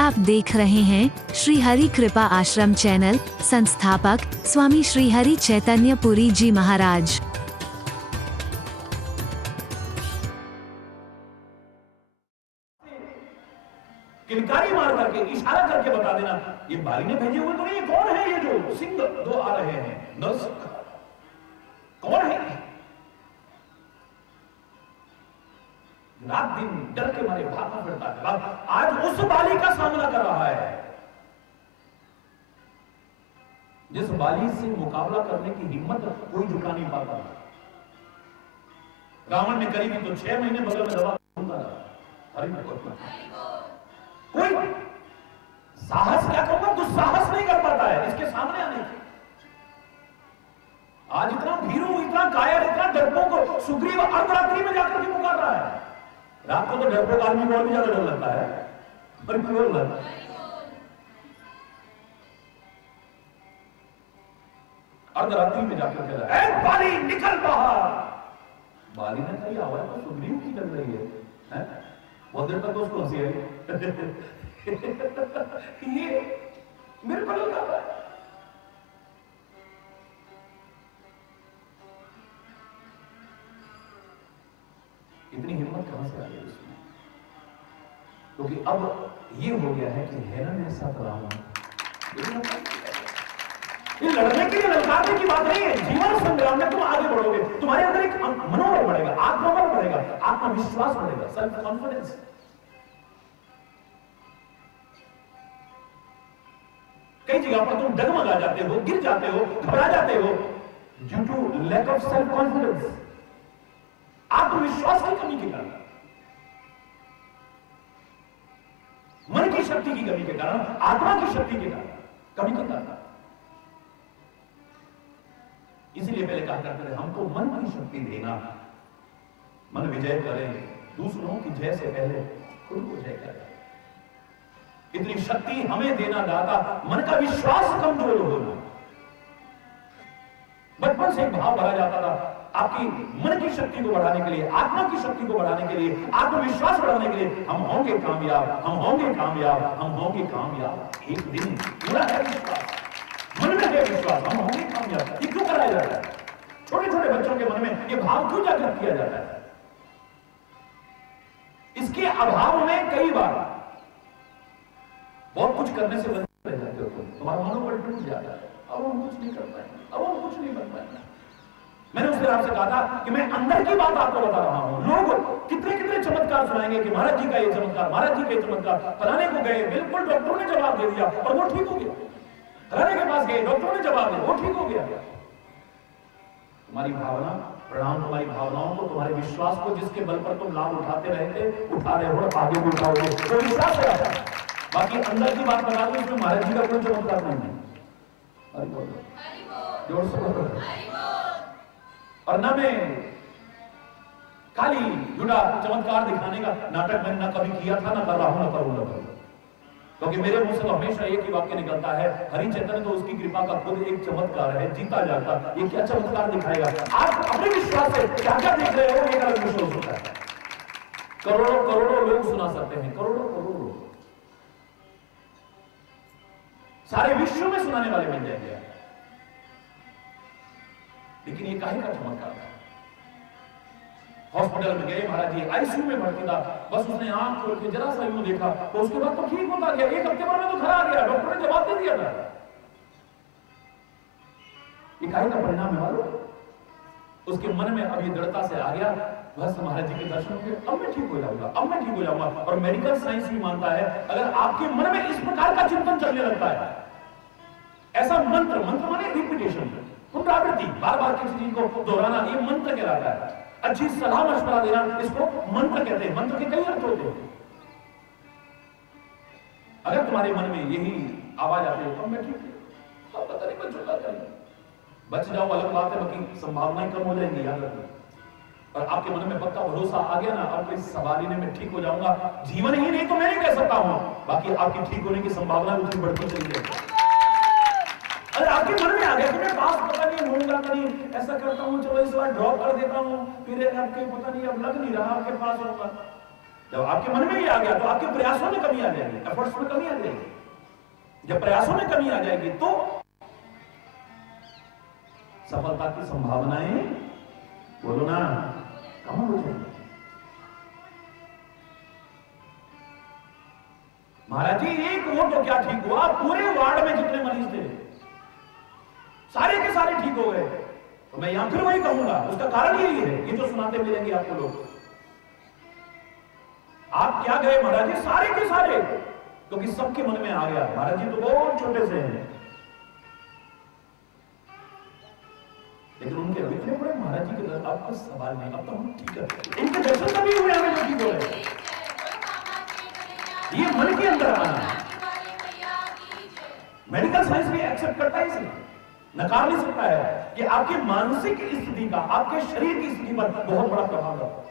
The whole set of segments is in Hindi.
आप देख रहे हैं श्री हरि कृपा आश्रम चैनल। संस्थापक स्वामी श्री हरि चैतन्य पुरी जी महाराज। किलकारी मार करके इशारा करके बता देना ये बाली ने भेजे हुए तो नहीं, कौन है ये जो सिंह दो आ रहे हैं, नरसिंह कौन है? रात दिन डर के मारे भागना पड़ता है। आज उस बाली का सामना कर रहा है जिस बाली से मुकाबला करने की हिम्मत कोई जुटा नहीं पाता। रावण ने करीबी तो 6 महीने बगल में दवा ढूंढता रहा, कोई साहस क्या कहूंगा, दुस्साहस नहीं कर पाता है इसके सामने आने की। आज इतना भीरू, इतना कायर, इतना डरपोक सुग्रीव अर्धरात्रि में जाकर के पुकार रहा है। रात को तो डरपोक आदमी को और भी ज्यादा डर लगता है, पर क्यों लगता है? अर्धरात्रि में जाकर कह रहा है, बाली निकल बाहर। बाली ने कही आवाज तो सुग्रीव की चल रही है? बहुत देर तक तो उसको हंसी आई। ये मेरे को लगा रहा है। इतनी हिम्मत कहां से आ गई उसमें? क्योंकि अब ये हो गया है कि है ना मेरे साथ राम। ये लड़ने के लिए ललकारने की बात नहीं है। जीवन संग्राम में तुम आगे बढ़ोगे, तुम्हारे अंदर एक मनोबल बढ़ेगा, आत्मबल बढ़ेगा, आत्मविश्वास बढ़ेगा, सेल्फ कॉन्फिडेंस। कई जगह पर तुम डगमगा जाते हो, गिर जाते हो, घबरा जाते हो due to lack of self confidence, आत्मविश्वास की कमी के कारण, मन की शक्ति की कमी के कारण, आत्मा की शक्ति के कारण, कमी के कारण। इसीलिए पहले कहा करते थे हमको मन की शक्ति देना, मन विजय करे, दूसरों की जय से पहले खुद को जय करे। इतनी शक्ति हमें देना दाता, मन का विश्वास कमजोर होना। बचपन से एक भाव भरा जाता था आपकी मन की शक्ति को बढ़ाने के लिए, आत्मा की शक्ति को बढ़ाने के लिए, आत्मविश्वास बढ़ाने के लिए, हम होंगे कामयाब, हम होंगे कामयाब, हम होंगे कामयाब। एक दिन पूरा है विश्वास, मन में है विश्वास, हम होंगे कामयाब। ये क्यों कराया जाता है? छोटे छोटे बच्चों के मन में ये भाव क्यों जागृत किया जाता है? इसके अभाव में कई बार बहुत कुछ करने से बंद रह जाते हो, तुम्हारा मनोबल टूट जाता है। अब हम कुछ नहीं कर पाएंगे, अब हम कुछ नहीं बन पाएंगे। मैंने उस दिन आपसे कहा था कि मैं अंदर की बात आपको बता रहा हूं। लोग कितने कितने चमत्कार सुनाएंगे कि महाराज जी का ये चमत्कार, महाराज जी का ये चमत्कार। फलाने को गए, बिल्कुल डॉक्टरों ने जवाब दे दिया और वो ठीक हो गया। फलाने के पास गए, डॉक्टरों ने जवाब दिया, वो ठीक हो गया। तुम्हारी भावना, प्रणाम तुम्हारी भावनाओं को, तुम्हारे विश्वास को, जिसके बल पर तुम लाभ उठाते रहते, उठा रहे हो, आगे भी उठाओगे, तो विश्वास है। बाकी अंदर की बात बता दो, इसमें महाराज जी का कोई चमत्कार नहीं है। जोर से बोलो। और ना मैं खाली जुड़ा चमत्कार दिखाने का नाटक मैंने ना कभी किया था, ना कर रहा हूं, ना करूंगा। क्योंकि मेरे मुंह से तो हमेशा एक ही वाक्य निकलता है, हरि चैतन्य तो उसकी कृपा का खुद एक चमत्कार है, जीता जाता। ये क्या चमत्कार दिखाएगा? आप अपने विश्वास से क्या क्या देख रहे हो, एक अलग विश्वास होता है। करोड़ों करोड़ों लोग सुना सकते हैं, करोड़ों करोड़ों लोग सारे विश्व में सुनाने वाले बन जाएंगे। लेकिन ये काहे का चमत्कार था? हॉस्पिटल में गए, महाराज जी आईसीयू में भर्ती था, बस उसने आंख खोल के जरा सा यूं देखा तो उसके बाद तो ठीक होता गया। 1 हफ्ते भर में तो घर आ गया, डॉक्टर ने जवाब दे दिया था। ये काहे का परिणाम है मालूम? उसके मन में अभी दृढ़ता से आ गया, बस महाराज जी के दर्शन हो गए, अब मैं ठीक हो जाऊंगा, अब मैं ठीक हो जाऊंगा। और मेडिकल साइंस भी मानता है, अगर आपके मन में इस प्रकार का चिंतन चलने लगता है, ऐसा मंत्र, मंत्र माने रिपीटेशन, पुनरावृत्ति, बार बार किसी चीज को दोहराना, ये मंत्र कहलाता है। अच्छी सलाह मशवरा देना, इसको मंत्र कहते हैं। मंत्र के कई अर्थ होते हैं। अगर तुम्हारे मन में यही आवाज आती है, तो मैं ठीक हूं, पता नहीं बचूंगा, बच जाओ अलग बात है, बाकी संभावनाएं कम हो जाएंगी, याद रखो। और आपके मन में पक्का भरोसा आ गया ना, अब कोई सवाल ही नहीं, मैं ठीक हो जाऊंगा। जीवन ही नहीं तो मैं नहीं कह सकता हूं, बाकी आपकी ठीक होने की संभावना उतनी बढ़ती चली जाएगी। अगर आपके मन में आ गया कि मैं पास पता नहीं होऊंगा, कहीं ऐसा करता हूं, चलो इस बार ड्रॉप कर देता हूं, फिर आपके पता नहीं अब लग नहीं रहा आपके पास होगा, जब आपके मन में ये आ गया तो आपके प्रयासों में कमी आ जाएगी, एफर्ट्स में कमी आ जाएगी। जब प्रयासों में कमी आ जाएगी तो सफलता की संभावनाएं, बोलो ना, कम हो जाएगी। महाराज जी एक वोट तो क्या ठीक हुआ, पूरे वार्ड में जितने मरीज थे सारे के सारे ठीक हो गए। तो मैं यहां फिर वही कहूंगा, उसका कारण यही है, ये जो सुनाते मिलेंगे आपको लोग, आप क्या गए महाराज जी सारे के सारे, क्योंकि सबके मन में आ गया महाराज जी तो बहुत छोटे से हैं, लेकिन उनके इतने बड़े महाराज जी के दर अब कुछ सवाल नहीं, अब तो हम ठीक है, इनके दर्शन तभी हुए हमें जो ठीक हो रहे। ये मन के अंदर आना है, मेडिकल साइंस भी एक्सेप्ट करता है, इसे नकार नहीं सकता है कि आपकी मानसिक स्थिति का आपके शरीर की स्थिति पर बहुत बड़ा प्रभाव रहता है,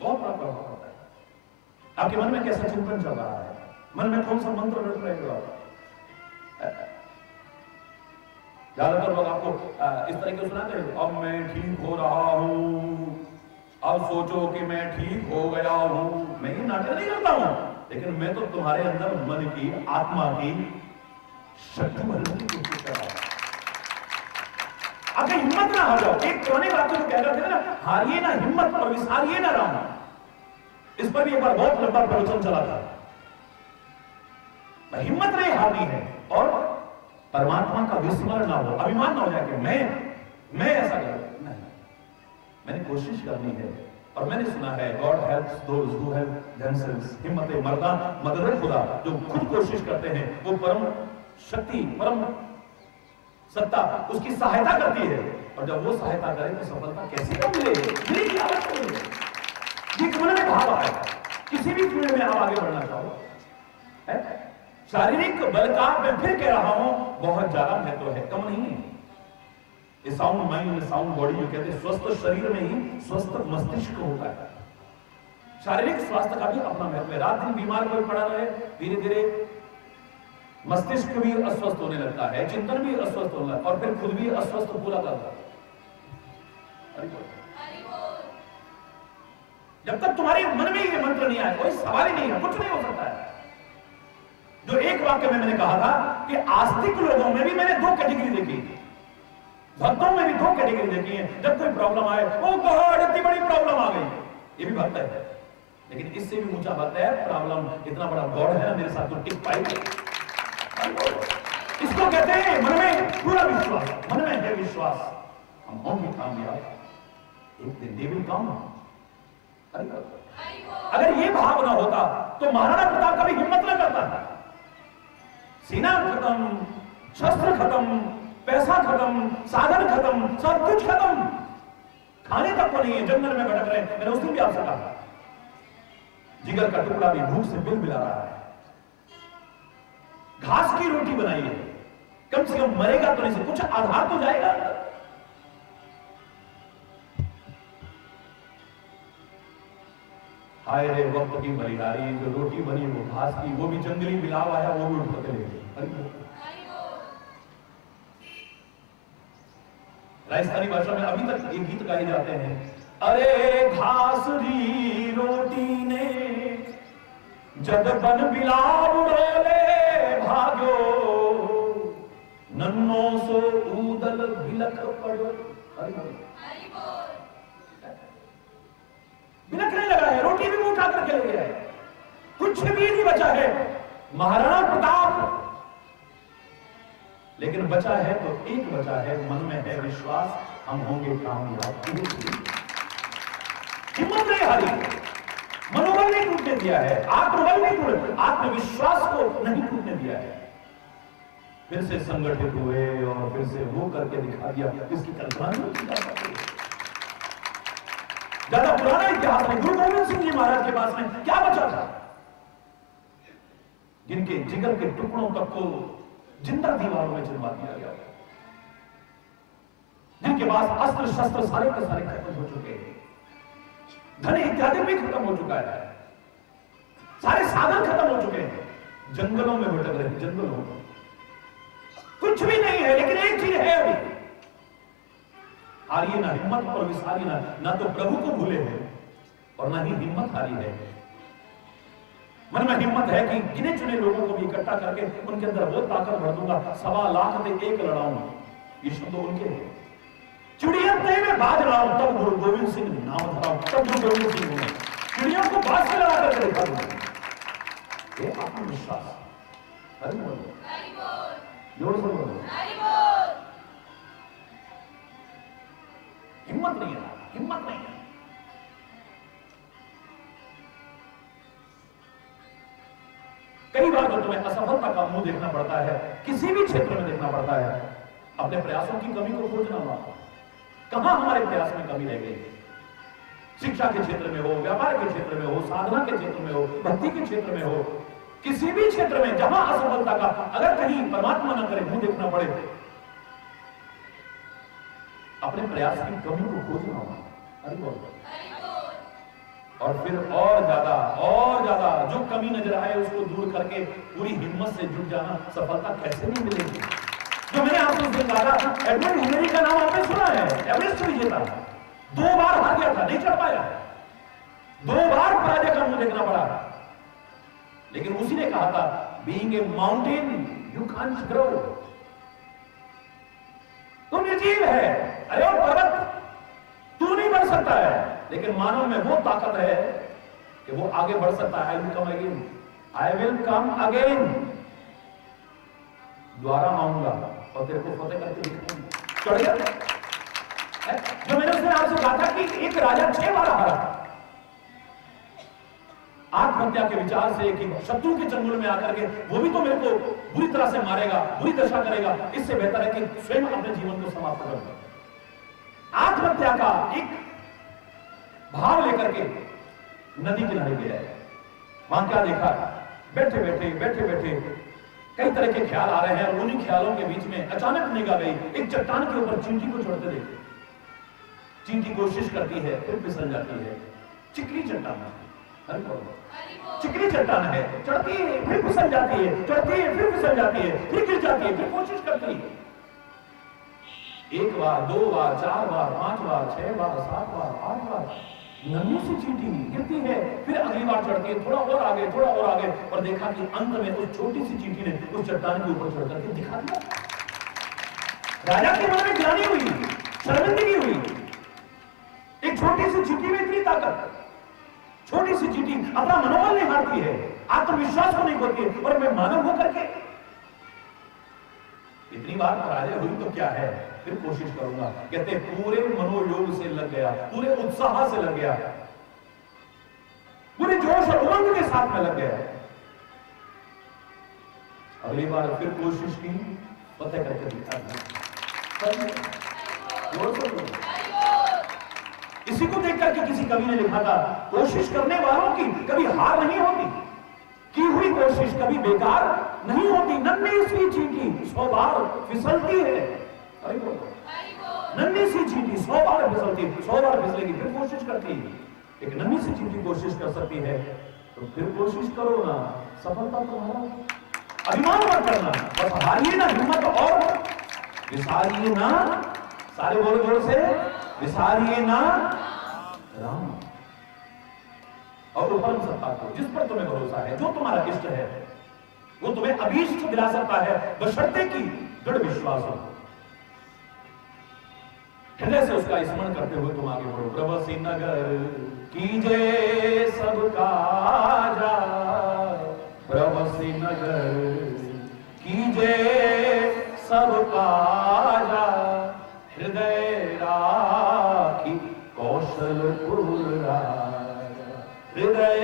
बहुत बड़ा प्रभाव होता है। आपके मन में कैसा चिंतन चल रहा है, मन में कौन सा मंत्र रट रहे हो। ज्यादातर लोग आपको इस तरह के सुनाते हैं, अब मैं ठीक हो रहा हूं, अब सोचो कि मैं ठीक हो गया हूं। मैं ये नाटक नहीं करता हूं, लेकिन मैं तो तुम्हारे अंदर मन की, आत्मा की शक्ति भरने की कोशिश कर रहा हूं। आगे हिम्मत ना हार जाओ। एक पुरानी बात जो कह रहे थे ना, हारिए ना हिम्मत और विसारिए ना राम, इस पर भी एक बार बहुत लंबा प्रवचन चला था। हिम्मत नहीं हारनी है और परमात्मा का विस्मरण ना हो, अभिमान ना हो जाए कि मैं ऐसा कर नहीं, मैंने कोशिश करनी है। और मैंने सुना है God helps those who help themselves, हिम्मत मर्दा मदद खुदा, जो खुद कोशिश करते हैं वो परम शक्ति, परम सत्ता उसकी सहायता करती है। और जब वो सहायता करे तो सफलता कैसे ना मिले, मिलेगी अवश्य मिलेगी। ये मन में भाव आए, किसी भी फील्ड में आप आगे बढ़ना चाहो, शारीरिक बल का मैं फिर कह रहा हूं बहुत ज्यादा महत्व है, कम नहीं है। ये साउंड माइंड, साउंड बॉडी जो कहते हैं, स्वस्थ शरीर में ही स्वस्थ मस्तिष्क होता है। शारीरिक स्वास्थ्य का भी अपना महत्व है। रात दिन बीमार कोई पड़ा रहे, धीरे धीरे मस्तिष्क भी अस्वस्थ होने लगता है, चिंतन भी अस्वस्थ होने लगता है और फिर खुद भी अस्वस्थ पूरा करता है। जब तक तुम्हारे मन में ये मंत्र नहीं आए कोई सवाल ही नहीं है, कुछ नहीं हो सकता है। जो एक वाक्य में मैंने कहा था कि आस्तिक लोगों में भी मैंने दो कैटेगरी देखी, भक्तों में भी दो कैटेगरी देखी है। जब कोई प्रॉब्लम आए, ओ गॉड इतनी बड़ी प्रॉब्लम आ गई, ये भी भक्त है, लेकिन इससे भी ऊंचा भक्त है, प्रॉब्लम इतना बड़ा गॉड है मेरे साथ तो टिक पाएगी। इसको कहते हैं मन में पूरा विश्वास, मन में है विश्वास, हम होंगे कामयाब, एक दिन दे विल कम। अगर ये भाव ना होता तो महाराणा प्रताप कभी हिम्मत ना करता था। सेना खत्म, शस्त्र खत्म, पैसा खत्म, साधन खत्म, सब कुछ खत्म, खाने तक को नहीं है, जंगल में भटक रहे हैं। मैंने उस दिन भी आपसे कहा, जिगर का टुकड़ा भी भूख से बिलबिला रहा है, घास की रोटी बनाई है, कम से कम मरेगा तो नहीं से कुछ आधार तो जाएगा। हाय रे वक्त की बलिदारी, जो रोटी बनी वो घास की, वो भी जंगली मिलाव आया, वो भी उठ के ले गए। राजस्थानी भाषा में अभी तक ये गीत गाए जाते हैं, अरे घास री रोटी ने जद बन बिलाव उड़ोले भाग्यो, नन्नो सो ऊदल बिलक पड़ो। बिलकने लगा है, रोटी भी उठा करके ले गया है, कुछ भी नहीं बचा है। महाराणा प्रताप लेकिन बचा है तो एक बचा है, मन में है विश्वास, हम होंगे कामयाब। हिम्मत नहीं हारी, मनोबल नहीं टूटने दिया है, आत्मबल नहीं टूटे, आत्मविश्वास को नहीं टूटने दिया है। फिर से संगठित हुए और फिर से वो करके दिखा दिया, इसकी कल्पना नहीं कर सकते। ज्यादा पुराना इतिहास में गुरु गोविंद सिंह जी महाराज के पास में क्या बचा था, जिनके जिगर के टुकड़ों तक को जिंदा दीवारों में चिरवा दिया गया, जिनके पास अस्त्र शस्त्र सारे के सारे खत्म हो चुके हैं, धन इत्यादि भी खत्म हो चुका है, सारे साधन खत्म हो चुके हैं, जंगलों में भटक रहे, जंगलों में कुछ भी नहीं है, लेकिन एक चीज है अभी, हारिए ना हिम्मत और विसारिए ना तो प्रभु को भूले हैं, और ना ही हिम्मत हारी है। मन में हिम्मत है कि गिने चुने लोगों को भी इकट्ठा करके उनके अंदर वो ताकत भर दूंगा, 1.25 लाख में एक लड़ाऊं। ये शब्द उनके हैं। चिड़िया में बाज लड़ाऊं तब गुरु गोविंद सिंह नाम धराऊं, तब गुरु गोविंद सिंह होंगे। चिड़ियों को बाज से लड़ा करके दिखा दूंगा। ये आत्मविश्वास। हरि बोल, जोर से बोलो। हिम्मत नहीं है, हिम्मत नहीं है। कई बार तो तुम्हें असफलता का मुंह देखना पड़ता है, किसी भी क्षेत्र में देखना पड़ता है। अपने प्रयासों की कमी को खोजना होगा। कहां हमारे प्रयास में कमी रह गई? शिक्षा के क्षेत्र में हो, व्यापार के क्षेत्र में हो, साधना के क्षेत्र में हो, भक्ति के क्षेत्र में हो, किसी भी क्षेत्र में जहां असफलता का अगर कहीं परमात्मा न करे मुंह देखना पड़े, अपने प्रयास की कमी को खोजना होगा। अरे बोल। और फिर और ज्यादा जो कमी नजर आए उसको दूर करके पूरी हिम्मत से जुट जाना। सफलता कैसे नहीं मिलेगी? जो मैंने आपको उस दिन कहा था, एडमंड हिलेरी का नाम आपने सुना है, एवरेस्ट विजेता, 2 बार हार गया था, नहीं चढ़ पाया, 2 बार पराजय का मुंह देखना पड़ा। लेकिन उसी ने कहा था, being a mountain you can't grow. तू निर्जीव है, अरे वो पर्वत, तू नहीं बढ़ सकता है। लेकिन मानव में वो ताकत है कि वो आगे बढ़ सकता है। आई विल कम अगेन, द्वारा आऊंगा और तेरे को फतेह करके दिखाऊंगा। चढ़ गया। जो मैंने उसने आपसे कहा था कि एक राजा 6 बार हारा, आत्महत्या के विचार से कि शत्रु के चंगुल में आकर के वो भी तो मेरे को बुरी तरह से मारेगा, बुरी दशा करेगा, इससे बेहतर है कि स्वयं अपने जीवन को समाप्त कर दो। आत्महत्या का एक भाव लेकर के नदी किनारे गया है। वहां क्या देखा? बैठे बैठे कई तरह के ख्याल आ रहे हैं और उन्हीं ख्यालों के बीच में अचानक निगाह गई एक चट्टान के ऊपर चींटी को चढ़ते देखे। चींटी कोशिश करती है, फिर फिसल जाती है। चिकनी चट्टान है, चिकनी चट्टान है, चढ़ती है फिर फिसल जाती है, चढ़ती है फिर फिसल जाती है, फिर गिर जाती है, फिर कोशिश करती है। 1 बार, 2 बार, 4 बार, 5 बार, 6 बार, 7 बार, 8 बार नन्ही सी चींटी गिरती है, फिर अगली बार चढ़ती है, थोड़ा और आगे और देखा कि अंत में उस छोटी सी चींटी ने उस चट्टान के ऊपर चढ़ करके दिखा दिया। राजा के मन में ग्लानि हुई, शर्मिंदगी हुई। एक छोटी सी चींटी में इतनी ताकत, छोटी सी चींटी अपना मनोबल नहीं हारती है, आत्मविश्वास को नहीं खोती है। और मैं मानव होकर के इतनी बार पराजय हुई तो क्या है, फिर कोशिश करूंगा। कहते पूरे मनोयोग से लग गया, पूरे उत्साह से लग गया, पूरे जोश और उमंग के साथ में लग गया। अगली बार फिर कोशिश की, फतेह करके दिखा दिया। इसी को देखकर के किसी कवि ने लिखा था, कोशिश करने वालों की कभी हार नहीं होती, की हुई कोशिश कभी बेकार नहीं होती। नन्ही सी चींटी 100 बार फिसलती है। नन्ही सी चींटी 100 बार फिसलती, 100 बार फिसलेगी, फिर कोशिश करती है। एक नन्ही सी चींटी कोशिश कर सकती है, तो फिर कोशिश करो ना, सफलता तुम्हारा। अभिमान मत करना, बस हारिए ना हिम्मत और विसारिए ना, सारे बोलो जोर से, विसारिए ना राम। और ऊपर सत्ता को, जिस पर तुम्हें भरोसा है, जो तुम्हारा इष्ट है, वो तुम्हें अभीष्ट दिला सकता है, बशर्ते की दृढ़ विश्वास हो। हृदय से उसका स्मरण करते हुए तुम आगे बढ़ो। प्रभसी नगर कीजे सब काजा, प्रभसी नगर कीजे सब काजा, हृदय राखी कौशलपुर राजा, हृदय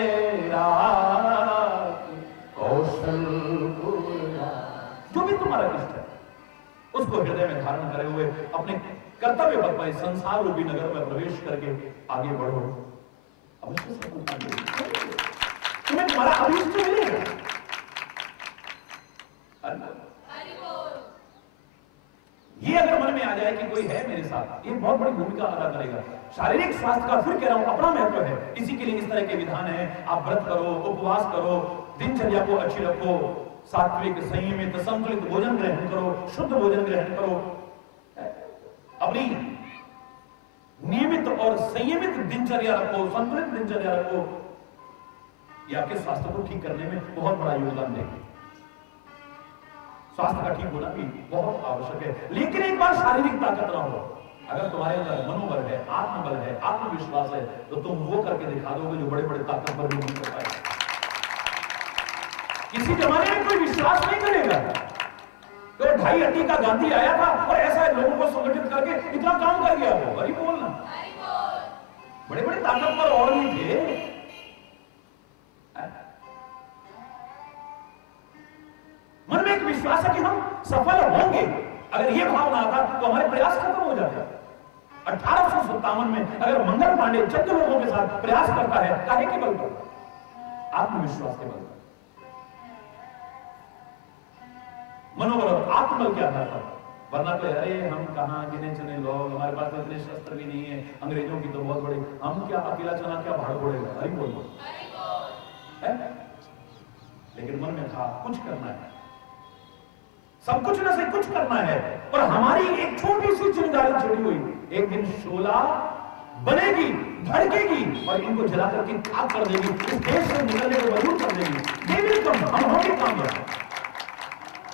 राखी कौशलपुर राजा। जो भी तुम्हारा इष्ट है उसको हृदय में धारण करे हुए अपने कर्तव्य पथ पर संसार रूपी नगर में प्रवेश करके आगे बढ़ो। अवश्य सफलता मिलेगी, तुम्हें तुम्हारा अभीष्ट मिलेगा। ये अगर मन में आ जाए कि कोई है मेरे साथ, ये बहुत बड़ी भूमिका अदा करेगा। शारीरिक स्वास्थ्य का फिर कह रहा हूं अपना महत्व है, इसी के लिए इस तरह के विधान है। आप व्रत करो, उपवास करो, दिनचर्या को अच्छी रखो, सात्विक संयमित संतुलित भोजन ग्रहण करो, शुद्ध भोजन ग्रहण करो, अपनी नियमित और संयमित दिनचर्या रखो, संतुलित दिनचर्या रखो, ये आपके स्वास्थ्य को ठीक करने में बहुत बड़ा योगदान देगी। स्वास्थ्य का ठीक होना भी बहुत आवश्यक है। लेकिन एक बार शारीरिक ताकत ना हो, अगर तुम्हारे अंदर मनोबल है, आत्मबल है, आत्मविश्वास है, तो तुम वो करके दिखा दोगे जो बड़े बड़े ताकतवर लोग नहीं कर पाए। किसी जमाने में कोई विश्वास नहीं करेगा तो 2.5 हड्डी का गांधी आया था और ऐसा लोगों को संगठित करके इतना काम कर गया। वो हरि बोल ना, बड़े बड़े ताकतवर और भी थे। मन में एक विश्वास है कि हम सफल होंगे। अगर ये भावना आता तो हमारे प्रयास खत्म हो जाते। 1857 में अगर मंगल पांडे चंद लोगों के साथ प्रयास करता है, काहे के बल पर? आत्मविश्वास के बल पर, मनोबल और आत्मबल के आधार पर। वरना तो अरे हम कहां गिने चुने लोग, हमारे पास इतने शस्त्र भी नहीं है, अंग्रेजों की तो बहुत बड़ी, हम क्या अकेला चना क्या भाड़ फोड़ेगा। हरि बोल है? लेकिन मन में था कुछ करना है, सब कुछ न से कुछ करना है। और हमारी एक छोटी सी चिंगारी छिड़ी हुई, एक दिन शोला बनेगी, धड़केगी और इनको जला करके खाक कर देगी, इस देश से निकलने को मजबूर कर देगी। ये भी कम हम होंगे कामयाब।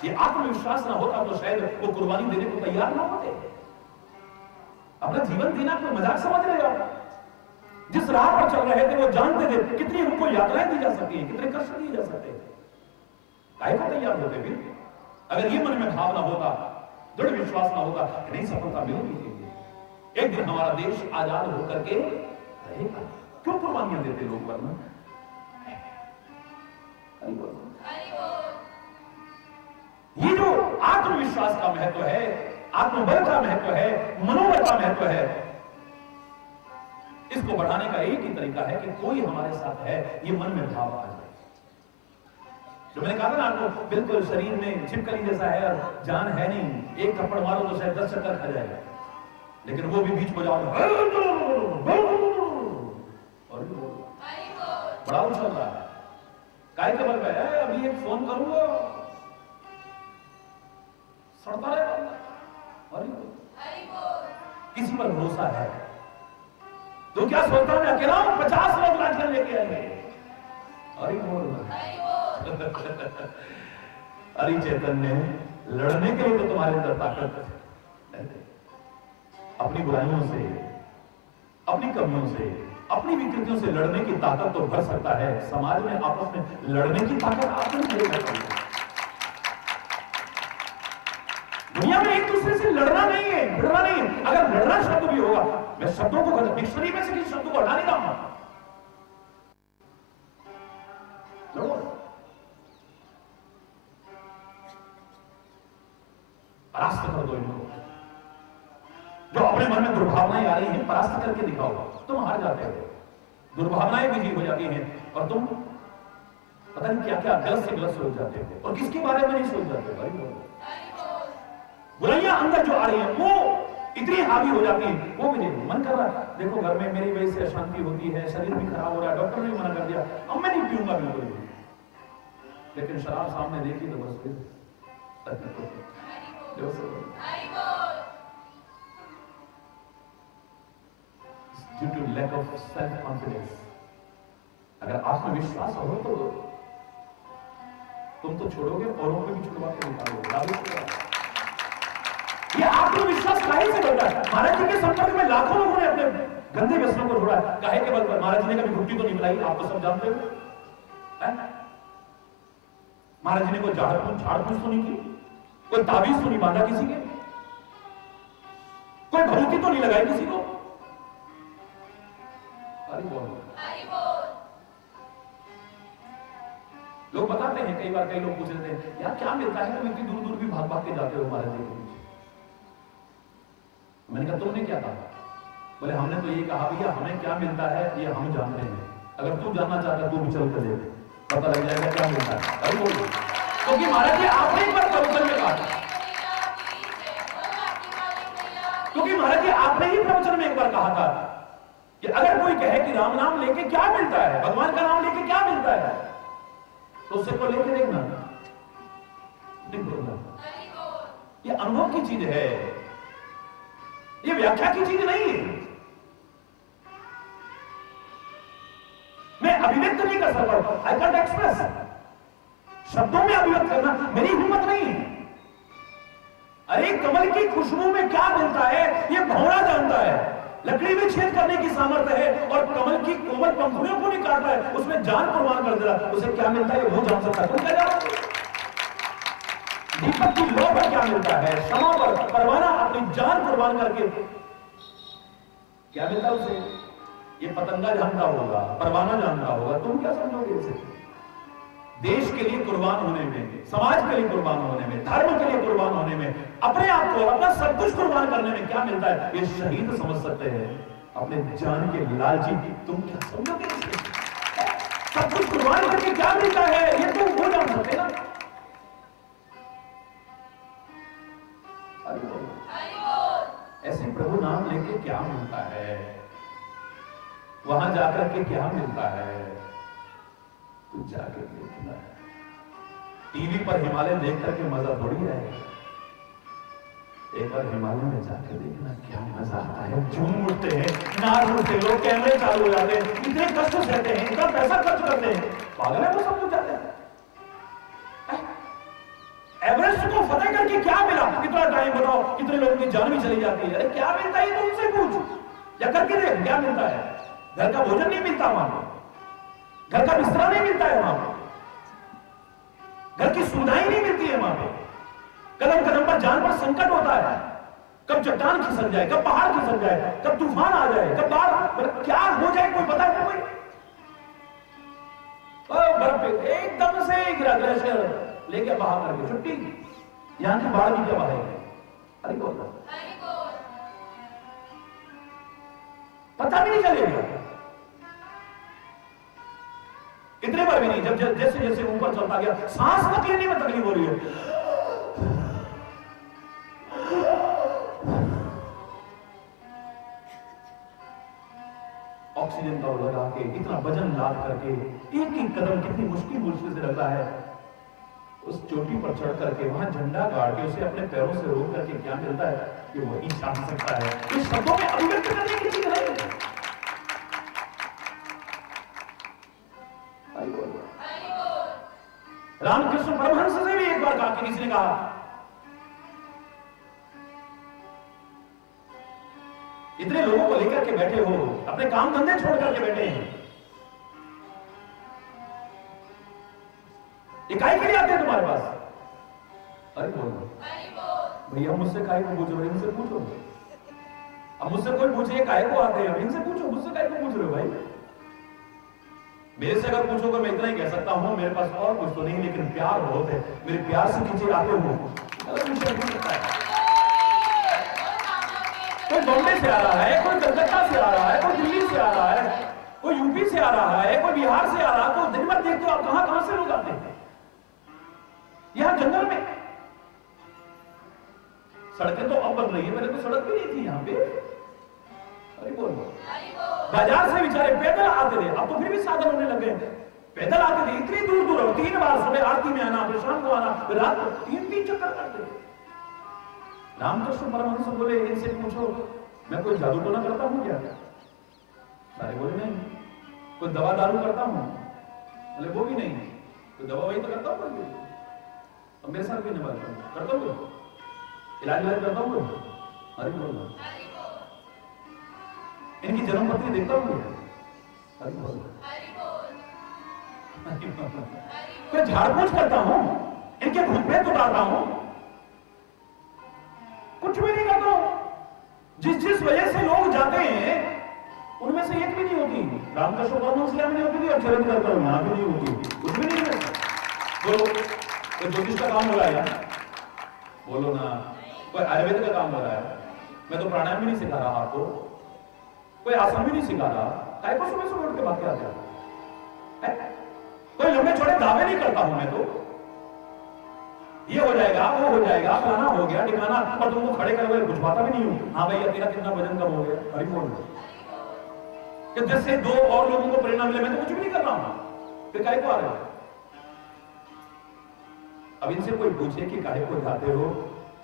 ये आत्मविश्वास ना होता तो शायद वो कुर्बानी देने को तैयार ना होते। अपना जीवन देना कोई मजाक समझ रहे हो? जिस राह पर चल रहे थे वो जानते थे कितनी उनको यात्राएं दी जा सकती हैं, कितने कष्ट दिए जा सकते हैं। काहे को तैयार होते फिर? अगर ये मन में भावना होता, दृढ़ विश्वास ना होता, नहीं सफलता मिलेगी। एक दिन हमारा देश आजाद होकर के रहेगा। क्यों कुर्बानियां देते लोग? वरना ये जो आत्मविश्वास का महत्व है, आत्मबल का महत्व है, मनोबल का महत्व है, इसको बढ़ाने का एक ही तरीका है कि कोई हमारे साथ है, ये मन में भाव आ जाए। जो मैंने कहा था ना आपको, बिल्कुल शरीर में छिपकली जैसा है और जान है नहीं, एक थप्पड़ मारो तो शायद 10 चक्कर खा जाएगा, लेकिन वो भी बीच में जाओ और बड़ा उछल रहा है। काय के बल पे है? अभी एक फोन करूंगा, सड़ता रहेगा। किसी पर भरोसा है तो क्या सोचता हूं मैं अकेला हूं, 50 लोग लाठियां लेके आएंगे। अरे बोल हरि चैतन्य, लड़ने के लिए तो तुम्हारे अंदर ताकत है। अपनी बुराइयों से, अपनी कमियों से, अपनी विकृतियों से लड़ने की ताकत तो भर सकता है, समाज में आपस में लड़ने की ताकत आपको नहीं भर सकती। दुनिया में एक दूसरे से लड़ना नहीं है, भिड़ना नहीं है। अगर लड़ना शब्द भी होगा, मैं शब्दों को डिक्शनरी में से किसी शब्द को हटा नहीं रहा हूं। परास्त कर दो इनको। जो अपने मन में दुर्भावनाएं आ रही हैं, परास्त करके दिखाओ। तुम हार जाते हो, दुर्भावनाएं विजयी हो जाती हैं और तुम पता नहीं क्या क्या गलत से गलत सोच जाते हो और किसके बारे में नहीं सोच जाते। भाई बुराइयां अंदर जो आ रही है वो इतनी हावी हो जाती है, वो भी नहीं मन कर रहा। देखो घर में मेरी वजह से अशांति होती है, शरीर भी खराब हो रहा है, डॉक्टर ने भी मना कर दिया, अब मैं नहीं पीऊंगा बिल्कुल भी। लेकिन शराब सामने देखी तो बस फिर due to lack of self confidence. अगर आत्मविश्वास हो तो तुम तो छोड़ोगे, औरों को भी छुड़वा के निकालोगे। ये आत्मविश्वास काहे से बढ़ता है? महाराज जी के संपर्क में लाखों लोगों ने अपने गंदे व्यसनों को छोड़ा। काहे के बल पर? महाराज जी ने कभी घुट्टी तो नहीं पिलाई, आप तो सब जानते हो। महाराज जी ने कोई झाड़ फूस तो नहीं की, कोई ताबीज तो नहीं बांधा किसी के, कोई भभूति तो नहीं लगाई किसी को। लोग बताते हैं, कई बार कई लोग पूछ रहे थे, यार क्या मिलता है तुम इतनी दूर दूर भी भाग भाग के जाते हो महाराज जी के पीछे? मैंने कहा तुमने क्या कहा? बोले हमने तो ये कहा भैया हमें क्या मिलता है ये हम जानते हैं, अगर तू जानना चाहता तू भी चल कर दे, पता लग जाएगा क्या मिलता है। अरे बोलो, क्योंकि महाराज जी आपने एक बार प्रवचन में कहा, क्योंकि महाराज जी आपने ही प्रवचन में एक बार कहा था कि अगर कोई कहे कि राम नाम लेके क्या मिलता है, भगवान का नाम लेके क्या मिलता है, तो उससे को लेके देखना। ये अनुभव की चीज है, ये व्याख्या की चीज नहीं है। मैं अभिव्यक्त नहीं कर सकता, आई कैंट एक्सप्रेस। शब्दों में अभिव्यक्त करना मेरी हिम्मत नहीं है। अरे कमल की खुशबू में क्या मिलता है ये भौरा जानता है। लकड़ी में छेद करने की सामर्थ्य है और कमल की कोमल पंखुड़ियों को निकालता है, उसमें जान कुर्बान कर दे रहा, उसे क्या मिलता है वो जान सकता है। तुम क्या जानोगे? दीपक की लौ पर क्या मिलता है, क्षमा पर परवाना अपनी जान कुर्बान करके क्या मिलता है उसे? ये पतंगा जानता होगा, परवाना जानता होगा, तुम क्या समझोगे इसे? देश के लिए कुर्बान होने में, समाज के लिए कुर्बान होने में, धर्म के लिए कुर्बान होने में, अपने आप को अपना सब कुछ कुर्बान करने में क्या मिलता है ये शहीद समझ सकते हैं। अपने जान के लालची तुम क्या समझोगे इसे? सब कुछ कुर्बान करके क्या मिलता है ये तुम वो जान सकते ना। ऐसे प्रभु नाम लेके क्या मिलता है, वहां जाकर के क्या मिलता है, तू जाकर देखना है। टीवी पर हिमालय देख करके मजा थोड़ी आएगा, एक बार हिमालय में जाकर देखना क्या मजा आता है। झूम उठते हैं, नाच उठते लोग, कैमरे चालू हो जाते हैं, इतने कष्ट सहते हैं, इतना पैसा खर्च करते हैं, पागल है वो सब कुछ जाते हैं। एवरेस्ट को फतेह करके क्या मिला? कितना टाइम बताओ, कितने लोगों की जान भी चली जाती है। अरे क्या मिलता है तो उनसे पूछ या करके देख क्या मिलता है। घर का भोजन नहीं मिलता वहां पे, घर का बिस्तरा नहीं मिलता है वहां पे, घर की सुविधाएं नहीं मिलती है वहां पे। कदम कदम पर जान पर संकट होता है, कब चट्टान खिसक जाए, कब पहाड़ खिसक जाए, कब तूफान आ जाए, कब बाढ़, क्या हो जाए कोई पता है? कोई बर्फ पे एकदम से गिरा ग्लेशियर लेके बाहर करके छुट्टी, यहां की बाढ़ भी क्या बहाएगी? अरे बोल पता भी नहीं चलेगा। इतने बार भी नहीं, जब जैसे जैसे ऊपर चलता गया सांस तक लेने में तकलीफ हो रही है। ऑक्सीजन का लगा के इतना वजन लाद करके एक एक कदम कितनी मुश्किल से लगता है। उस चोटी पर चढ़ करके वहां झंडा गाड़ के उसे अपने पैरों से रोक करके क्या मिलता है कि वही जान सकता है। इस शब्दों में अभिव्यक्त करने की चीज नहीं है। रामकृष्ण परमहंस से भी एक बार कहा कि किसी ने कहा इतने लोगों को लेकर के बैठे हो, अपने काम धंधे छोड़ करके बैठे हैं, इकाई के लिए आते हैं तुम्हारे पास। अरे बोलो भैया मुझसे काहे को पूछ रहे हो, इनसे पूछो। अब मुझसे कोई पूछे काहे को आते हैं, इनसे पूछो, मुझसे काहे को पूछ रहे हो भाई? मेरे से अगर पूछोगे मैं इतना ही कह सकता हूं, मेरे पास और कुछ तो नहीं, लेकिन प्यार बहुत है, मेरे प्यार से पीछे आते हो। कोई बॉम्बे से आ रहा है, कोई कलकत्ता से आ रहा है, कोई दिल्ली से आ रहा है, कोई यूपी से आ रहा है, कोई बिहार से आ रहा है, तो दिन भर देखते हो आप कहां कहां से लोग आते हैं। यहां जंगल में सड़कें तो अब बन रही है, पहले तो सड़क भी नहीं थी यहां पे। अरे बोलो बाजार से बेचारे पैदल आते थे, अब तो फिर भी साधन होने लगे। पैदल आते थे इतनी दूर दूर, 3 बार सुबह आरती में आना, फिर शाम को आना, फिर रात को 3 चक्कर करते थे। रामकृष्ण परमहंस बोले इनसे पूछो मैं कोई जादू टोना करता हूं क्या? सारे बोले नहीं। कोई दवा दारू करता हूं? बोले वो भी नहीं। कोई दवा वही तो करता हूं, अब मेरे साथ भी नहीं करता हूं, इलाज करता हूं। अरे बोलो इनकी जन्मपत्री देखता हूं, अरे बोलो कोई झाड़ पोछ करता हूं, इनके भूत प्रेत उतारता हूं, कुछ भी नहीं करता हूं। जिस वजह से लोग जाते हैं उनमें से एक भी नहीं होती। रामकृष्ण परमहंस में नहीं होती थी और चरित्र करता हूं यहां भी नहीं होती, कुछ भी नहीं है। बोलो कोई ज्योतिष का काम हो रहा है, बोलो ना। कोई आयुर्वेद का काम हो रहा है, मैं तो प्राणायाम भी नहीं सिखा रहा आपको, कोई आसन भी नहीं सिखा रहा, काय को सुबह सुबह उठ के भाग के आता है। कोई लंबे चौड़े दावे नहीं करता हूं मैं, तो ये हो जाएगा वो हो जाएगा, फलाना हो गया ठिकाना, और तुमको खड़े कर हुए बुझवाता भी नहीं हूं। हाँ भैया तेरा कितना वजन कम हो गया, अरे बोल कि जिससे 2 और लोगों को प्रेरणा मिले, मैं तो कुछ भी नहीं कर रहा हूं, फिर काहे को आ रहे हो? अब इनसे कोई पूछे कि काहे को जाते हो,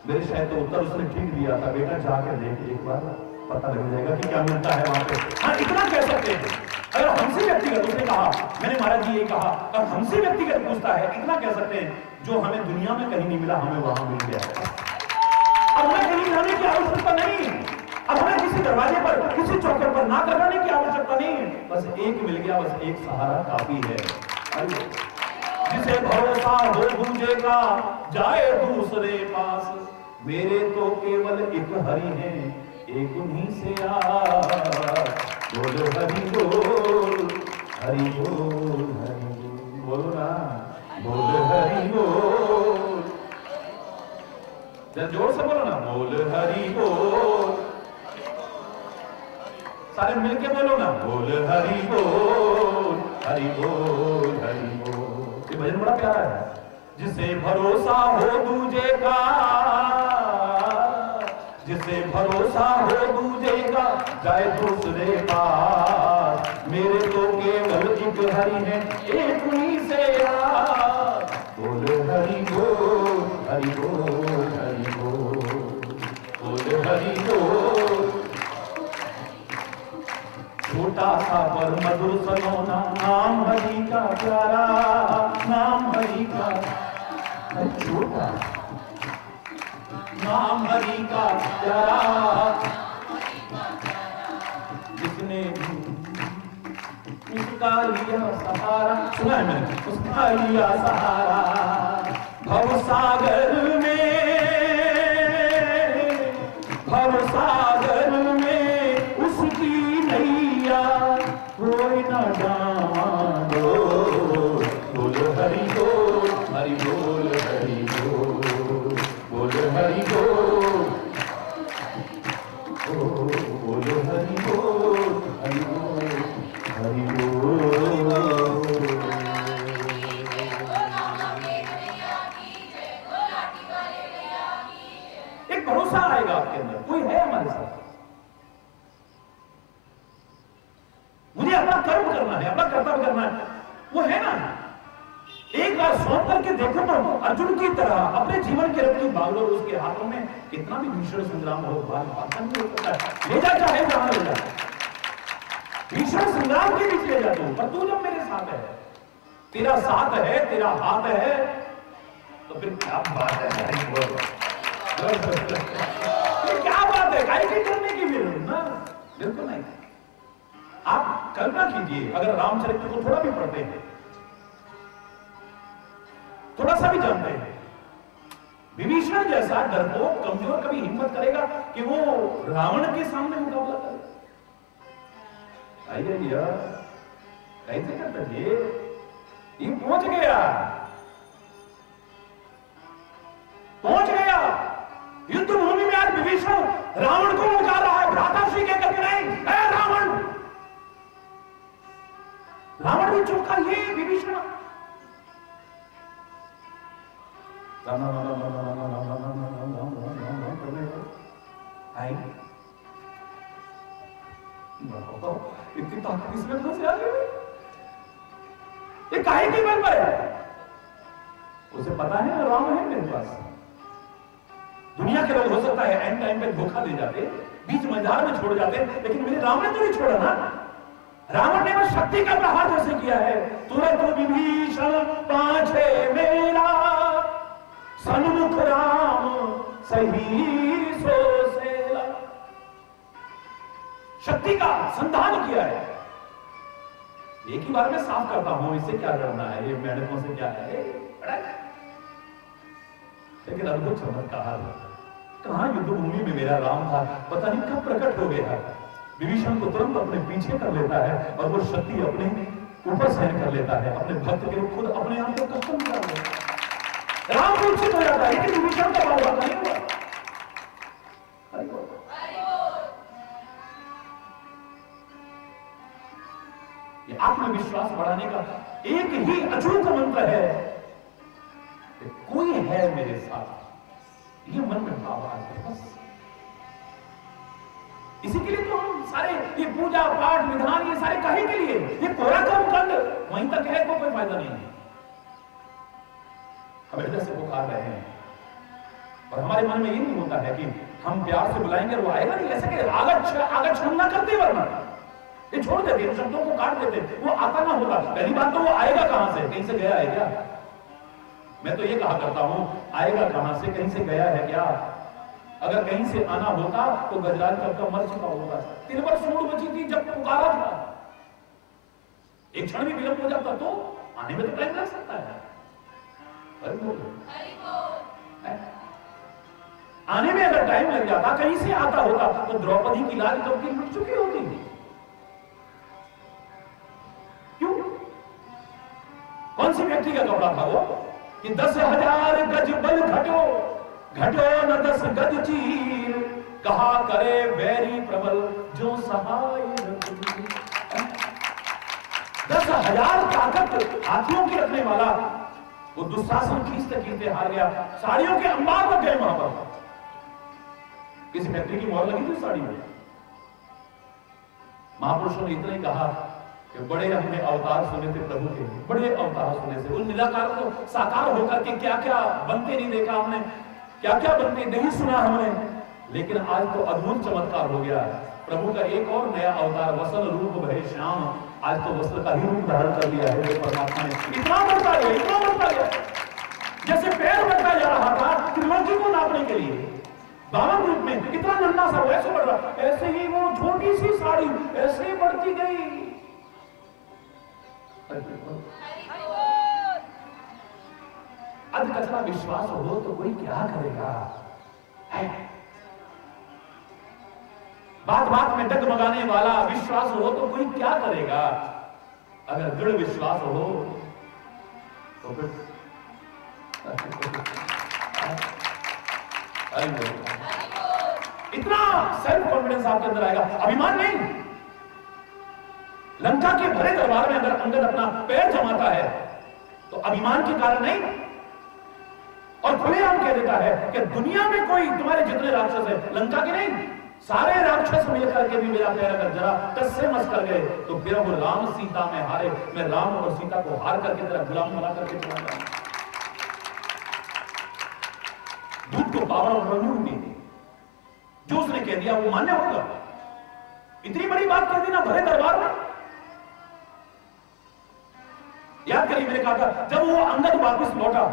मेरे शायद तो उत्तर उसने ठीक दिया था, बेटा जाकर देख एक बार। पता लग जाएगा कि क्या मिलता है वहां पे। हाँ, इतना कह सकते हैं, अगर हमसे व्यक्तिगत, उसने कहा, मैंने महाराज जी ये कहा, अगर हमसे व्यक्तिगत पूछता है, इतना कह सकते हैं, जो हमें दुनिया में कहीं नहीं मिला, हमें वहां मिल गया है। अब हमें कहीं जाने की आवश्यकता नहीं, अब हमें किसी दरवाजे पर, किसी चौखट पर नाक लगाने की आवश्यकता नहीं, बस एक मिल गया, बस एक सहारा काफी है। जिसे भरोसा हो दूजे का, जाए दूसरे पास, मेरे तो केवल एक हरि है, एक उन्हीं से आस। बोल हरि बोल, हरि बोल, हरि बोल, बोलो ना, बोल हरि बोल, जरा जोर से बोलो ना, बोल हरि बोल, सारे मिलके बोलो ना, बोल हरि बोल, हरि बोल, हरि बोल। ये भजन बड़ा प्यारा है। जिसे भरोसा हो दूजे का, जिसे भरोसा हो दूजे का, जाए दूसरे पास, मेरे तो केवल एक हरि है, एक उन्हीं से आस। बोल हरि बोल, हरि बोल, हरि बोल, बोल हरि बोल। छोटा सा पर मधुर सलोना, नाम हरि का प्यारा, नाम हरि का छोटा, नाम हरि का प्यारा, जिसने उसका लिया सहारा, सुना है मैंने, उसका लिया सहारा, भवसागर में, भवसागर में उसकी नैया कोई न जानो। बोल हरि बोल, हरि बोल, हरि बोल, बोल हरि बोल, बोल हरि बोल, हरि बोल, हरि बोल। एक भरोसा आएगा आपके अंदर, कोई है हमारे साथ, मुझे अपना कर्म करना है, अपना कर्तव्य करना है, वो है ना। एक बार सौंप करके देखो तो अर्जुन की तरह अपने जीवन के रथ की बागडोर उसके हाथों में, कितना भी भीषण संग्राम हो, बात नहीं हो सकता है, ले जा चाहे जहां ले जा, भीषण संग्राम के बीच ले जा तू, पर तू जब मेरे साथ है, तेरा साथ है, तेरा हाथ है, तो फिर क्या बात है, क्या बात है, काहे करने की भी ना, बिल्कुल नहीं। आप कल्पना कीजिए, अगर रामचरित्र को थोड़ा भी पढ़ते हैं, थोड़ा सा भी जानते हैं, विभीषण जैसा डरपोक कमजोर कभी हिम्मत करेगा कि वो रावण के सामने मुकाबला करे? आइए भैया, कैसे करते थे, ये पहुंच गया, पहुंच गया युद्ध भूमि में। आज विभीषण रावण को मुका रहा है, भ्राताश्री के करके नहीं, है रावण, रावण भी चौंका, ये विभीषण राम राम राम राम राम राम राम राम राम राम राम राम राम राम करने लगे। आई इतनी ताकत इसमें कहां से आ गई? ये काहे की बल पर है? उसे पता है ना राम है मेरे पास। दुनिया के लोग हो सकता है एंड टाइम पे धोखा दे जाते, बीच मैदान में छोड़ जाते, लेकिन मेरे राम ने तो नहीं छोड़ा ना। रावण ने बस शक्ति का प्रहार जैसे किया है, तुरंत विभीषण पाछे मेरा, सन्मुख राम सही सो सेला। शक्ति का संधान किया है। एक ही बार में साफ करता हूं, इससे क्या करना है, ये मेढकों से क्या है, लेकिन अद्भुत चमत्कार, कहां युद्ध भूमि में मेरा राम था, पता नहीं कब प्रकट हो गया। विभीषण को तुरंत अपने पीछे कर लेता है और वो शक्ति अपने ऊपर सहन कर लेता है, अपने भक्त के खुद अपने आप को कष्ट कर लेता है। राम मूर्छित हो जाता है, लेकिन विभीषण का बात नहीं हुआ। ये आत्मविश्वास बढ़ाने का एक ही अचूक मंत्र है, कोई है मेरे साथ, ये मन में भाव आ जाए बस। इसी के लिए तो हम सारे ये पूजा पाठ विधान ये सारे काहे के लिए, ये कोरा कर्मकांड वहीं तक है तो कोई फायदा नहीं है। हम हृदय से पुकार रहे हैं और हमारे मन में ये नहीं होता है कि हम प्यार से बुलाएंगे और वो आएगा नहीं, ऐसे कि आगे छूना करते वरना ये छोड़ देते, इन शब्दों को काट देते, वो आता ना होता। पहली बात तो वो आएगा कहां से, कहीं से गया है क्या? मैं तो ये कहा करता हूं, आएगा कहां से, कहीं से गया है क्या? अगर कहीं से आना होता तो गजराज कब का मर चुका होगा। तिलवर सूढ़ बची थी जब पुकारा था, एक क्षण भी विलंब हो जाता तो आने में तो टाइम लग सकता है। आने में अगर टाइम लग जाता, कहीं से आता होता, तो द्रौपदी की लाज कब की मिट चुकी होती थी। क्यों? कौन सी व्यक्ति का कपड़ा था वो कि 10,000 गज बल घटो घटो न 10 गज चीर, कहा करे वैरी प्रबल जो सहाय। 10,000 ताकत हाथियों की रखने वाला वो दुशासन खींचते खींचते हार गया, साड़ियों के अंबार तक गए वहां पर। किसी फैक्ट्री की मोहर लगी थी साड़ी में। महापुरुषों ने इतना ही कहा कि बड़े हमने अवतार सुने थे प्रभु के, बड़े अवतार सुने थे, उन निराकार को साकार होकर के क्या क्या बनते नहीं देखा हमने, क्या क्या बनते नहीं सुना हमने, लेकिन आज तो अद्भुत चमत्कार हो गया। प्रभु का एक और नया अवतार, वसल रूप भय श्याम, आज तो वस्त्र का ही रूप धारण कर लिया है परमात्मा ने। इतना बढ़ता गया, इतना बढ़ता गया, जैसे पैर बढ़ता जा रहा था त्रिलोकी को नापने के लिए, बावन रूप में कितना नन्हा सा, ऐसे बढ़ रहा, ऐसे ही वो छोटी सी साड़ी ऐसे ही बढ़ती गई। अध कचरा विश्वास हो तो कोई क्या करेगा, है? बात बात में डगमगाने वाला विश्वास हो तो कोई क्या करेगा। अगर दृढ़ विश्वास हो तो फिर इतना सेल्फ कॉन्फिडेंस आपके अंदर आएगा, अभिमान नहीं। लंका के भरे दरबार में अगर अंगद अपना पैर जमाता है तो अभिमान के कारण नहीं, और खुलेआम कह देता है कि दुनिया में कोई तुम्हारे जितने राक्षस है, लंका के नहीं, सारे राक्षस मिलकर के भी मेरा पैर अगर जरा टस से मस कर गए तो फिर वो राम सीता में हारे, मैं राम और सीता को हार करके तेरा गुलाम बना करके चला जाऊंगा। दूध को पावर और रणनीति जो उसने कह दिया वो मान्य होगा। इतनी बड़ी बात कह दी ना भरे दरबार में। याद करिए मैंने कहा था जब वो अंगद वापस लौटा,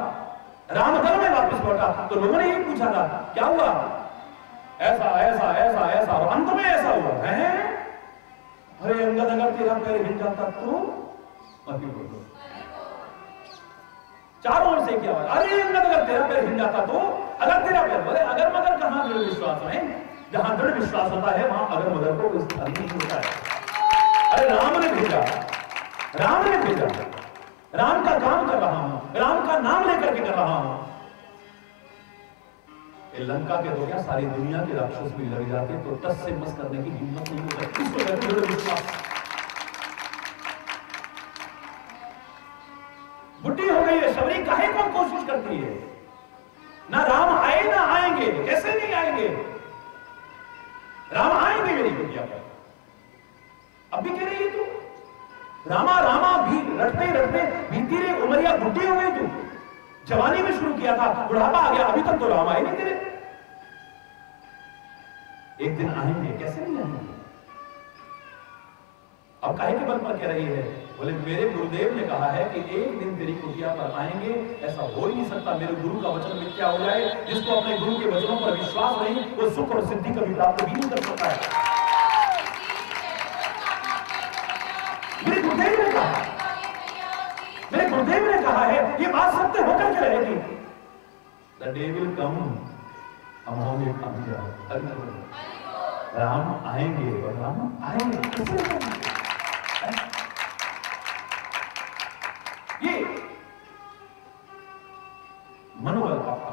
रामदल में वापस लौटा, तो लोगों ने यही पूछा था क्या हुआ, ऐसा ऐसा ऐसा ऐसा, और अंत में ऐसा हुआ है। अरे अंगद अगर तेरा पैर हिल जाता तो चारों ओर से क्या हुआ, अरे अंगद अगर तेरा पैर हिल जाता तो, अगर तेरा पैर, बोले अगर मगर कहां दृढ़ विश्वास में, जहां दृढ़ विश्वास होता है वहां अगर मगर को कोई स्थान नहीं होता है। अरे राम ने भेजा, राम ने भेजा, राम का काम कर रहा हूं, राम का नाम लेकर के कर रहा हूं। लंका के तो क्या सारी दुनिया के राक्षस भी लग जाते तो टस से मस करने की हिम्मत नहीं होती। इसको कहते हैं विश्वास। बुढ़ी हो गई है शबरी, काहे को कोशिश करती है, ना राम आए ना आएंगे, कैसे नहीं आएंगे, राम आएंगे मेरी बिटिया पर। अब भी कह रही है तू रामा रामा भी रटते रटते बीती रे उमरिया बुढ़ी हो गई, तू जवानी में शुरू किया था, बुढ़ापा आ गया, अभी तक तो राम आए नहीं तेरे। एक दिन आएंगे, कैसे नहीं आएंगे। अब काहे के बल पर कह रही है, बोले मेरे गुरुदेव ने कहा है कि एक दिन तेरी कुटिया पर आएंगे, ऐसा हो ही नहीं सकता मेरे गुरु का वचन मिथ्या हो जाए। जिसको अपने गुरु के वचनों पर विश्वास नहीं वो सुख और सिद्धि कभी प्राप्त भी नहीं कर सकता है। मेरे गुरुदेव ने कहा, मेरे गुरुदेव ने कहा है ये बात सत्य होकर के रहेगी। The day will come, हम होंगे कामयाब, राम आएंगे और राम आएंगे। ये मनोबल आपका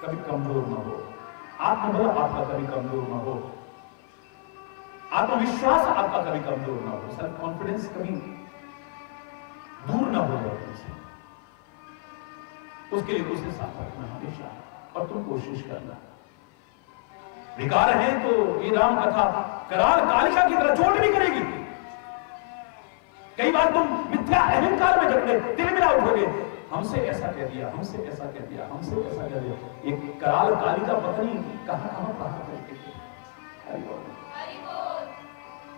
कभी कमजोर ना हो, आत्मबल आपका कभी कमजोर ना हो, आत्मविश्वास आपका कभी कमजोर ना हो, सेल्फ कॉन्फिडेंस कभी दूर ना हो जाए से। उसके लिए उसे साथ रखना हमेशा, और तुम कोशिश करना। विकार है तो ये राम कथा कराल कालिका की तरह चोट भी करेगी। कई बार तुम मिथ्या अहंकार में जकड़े तिल मिला उठोगे, हमसे ऐसा कह दिया, हमसे ऐसा कह दिया, हमसे ऐसा कह दिया। एक कराल कालिका पता नहीं कहां कहां प्रहार करके,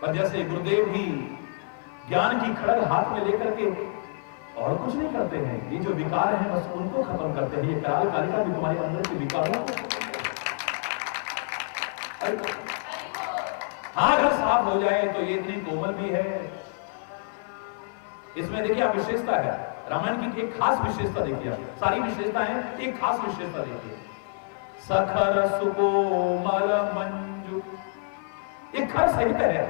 पर जैसे गुरुदेव भी ज्ञान की खड़ग हाथ में लेकर के और कुछ नहीं करते हैं, ये जो विकार हैं बस उनको खत्म करते हैं। ये कराल कालिका भी तुम्हारे अंदर के विकारों को, हाँ अगर साफ हो जाए तो ये इतनी कोमल भी है। इसमें देखिए आप विशेषता है, रामायण की एक खास विशेषता देखिए, सारी विशेषताएं एक खास विशेषता देखिए, सखर सुकोमल मंजू, एक खर सहित है?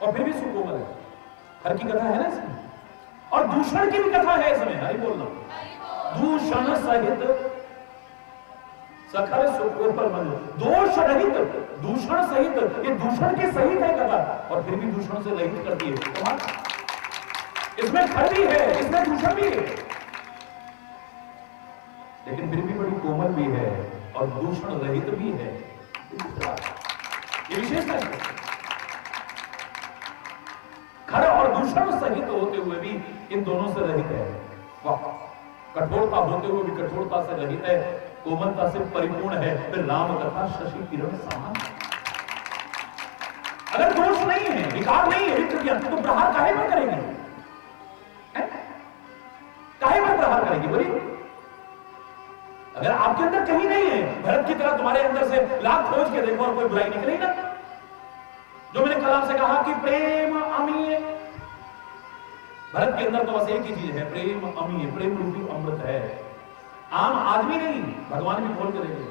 और फिर भी सुकोमल है। खर की कथा है ना इसमें, और दूषण की भी कथा है इसमें, हरि बोलना, दूषण सहित सखर सुकोमल मंजू, दोष रहित, दूषण सहित, ये दूषण के सहित है कथा, और फिर भी दूषण से रहित करती है। इसमें खर भी है, इसमें दूषण भी है, लेकिन फिर भी बड़ी कोमल भी है और दूषण रहित भी है। ये विशेषता है। खर और दूषण सहित होते हुए भी इन दोनों से रहित है। वाह, कठोरता होते हुए भी कठोरता से रहित है, कोमलता से परिपूर्ण है। फिर राम कथा शशि किरण समान। अगर दोष नहीं है, विकार नहीं है, विकृतियां, तो प्रहार काहे पर करेंगे? काहे पर प्रहार करेंगे बोलिए? अगर आपके अंदर कहीं नहीं है, भरत की तरह तुम्हारे अंदर से लाख खोज के देखो और कोई बुराई निकले ना। जो मैंने कल आपसे कहा कि प्रेम अमीय, भरत के अंदर तो बस एक ही चीज है, प्रेम अमीय, प्रेम रूपी अमृत है। आम आदमी नहीं, भगवान भी खोल के देखे।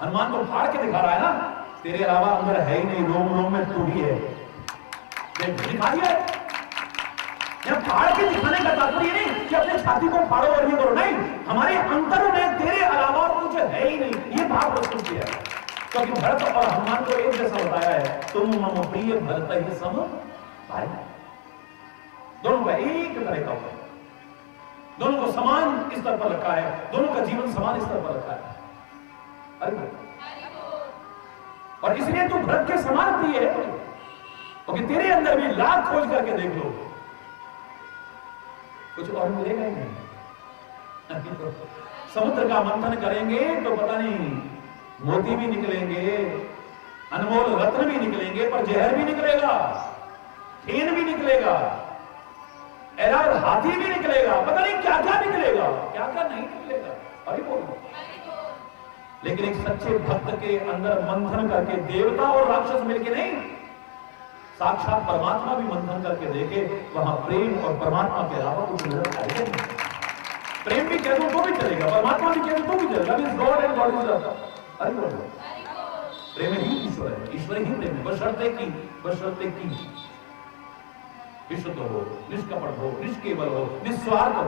हनुमान को फाड़ के दिखा रहा है ना, तेरे अलावा अंदर है ही नहीं, रोम रोम में तू ही है। दिखा दिया, यहां फाड़ के दिखाने का तात्पर्य नहीं कि अपने छाती को फाड़ो और ये करो, नहीं, हमारे अंतर में तेरे अलावा कुछ है ही नहीं, ये भाव प्रस्तुत किया है। क्योंकि भरत और हनुमान को एक जैसा बताया है, तुम मम प्रिय भरत ही सम भाई, दोनों का एक तरह का होता है, दोनों को समान स्तर पर रखा है, दोनों का जीवन समान स्तर पर रखा है। अरे और इसलिए तू भरत के समान प्रिय है, क्योंकि तेरे अंदर भी लाख खोज करके देख लो, कुछ और मिलेगा ही नहीं। समुद्र का मंथन करेंगे तो पता नहीं मोती भी निकलेंगे, अनमोल रत्न भी निकलेंगे, पर जहर भी निकलेगा, खेन भी निकलेगा, ऐरावत हाथी भी निकलेगा, पता नहीं क्या क्या निकलेगा, क्या क्या नहीं निकलेगा। अरे बोलो, लेकिन एक सच्चे भक्त के अंदर मंथन करके, देवता और राक्षस मिलके नहीं, साक्षात परमात्मा भी मंथन करके देखे, वहां प्रेम और परमात्मा के अलावा कुछ नजर आएगा नहीं। प्रेम भी कह दो तो भी चलेगा, परमात्मा भी कह दो तो भी चलेगा, God and God is love. अरे प्रेम ही ईश्वर है, ईश्वर ही प्रेम है, बशर्ते की विशुद्ध हो, निष्कपट हो, निष्केवल हो, निस्वार्थ हो।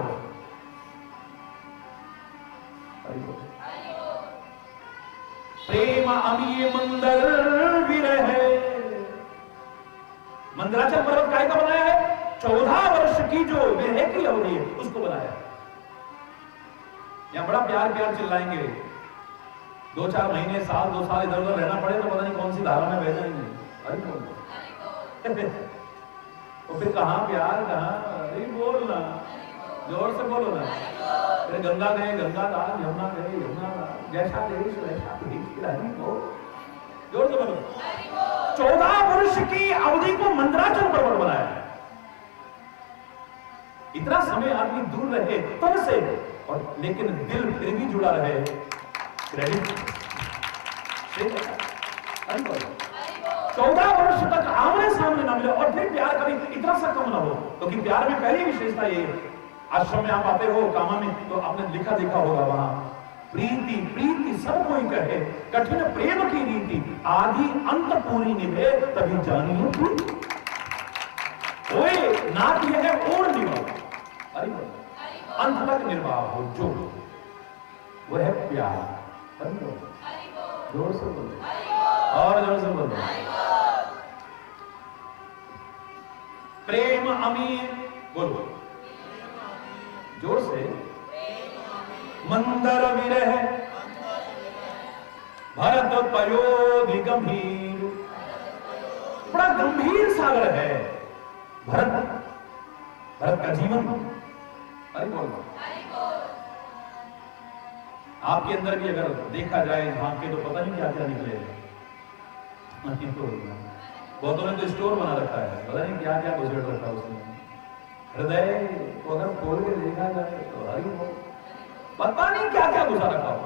प्रेम अमीय मंदर विरह, मंदराचल पर्वत काय का बनाया है? 14 वर्ष की जो विरह की अवधि है उसको बनाया। यहां बड़ा प्यार प्यार चिल्लाएंगे, 2-4 महीने, साल 2 साल इधर उधर रहना पड़े तो पता नहीं कौन सी धारा में बह जाएंगे। अरे बोल तो फिर कहां प्यार, कहां? अरे बोलना, जोर से बोलो ना। फिर गंगा गए गंगा दास, यमुना गए यमुना दास, जैसा देश वैसा भेष, जोर से बोलो। 14 वर्ष की अवधि को मंदराचल पर्वत बनाया है। इतना समय आदमी दूर रहे तब से, और लेकिन दिल फिर भी जुड़ा रहे। 14 वर्ष तक आमने सामने ना मिले और फिर प्यार कभी इतना सा कम ना हो, क्योंकि तो प्यार में पहली विशेषता ये है। आश्रम में आप आते हो, कामा में, तो आपने लिखा देखा होगा वहां, प्रीति प्रीति सब कोई कहे, कठिन प्रेम की रीति, आदि अंत पूरी निभे तभी जानियो प्रीति। ओए नाथ यह है और निभा, अरे अंत तक निर्वाह हो जो, वो है प्यार। जोर से बोलो, और जोर से बोलो। प्रेम अमीर, बोलो जोर से। मंदर विरह भरत पयोधि गंभीर, बड़ा गंभीर सागर है भरत, भरत का जीवन, अरे बोल, आपके अंदर भी अगर देखा जाए झांक के तो पता नहीं क्या क्या निकलेगा। बहुतों ने तो स्टोर बना रखा है, पता नहीं क्या क्या घुसेड़ रखा है उसमें। हृदय को अगर खोल के देखा जाए तो हरी बोल, पता नहीं क्या क्या घुसा रखा हो।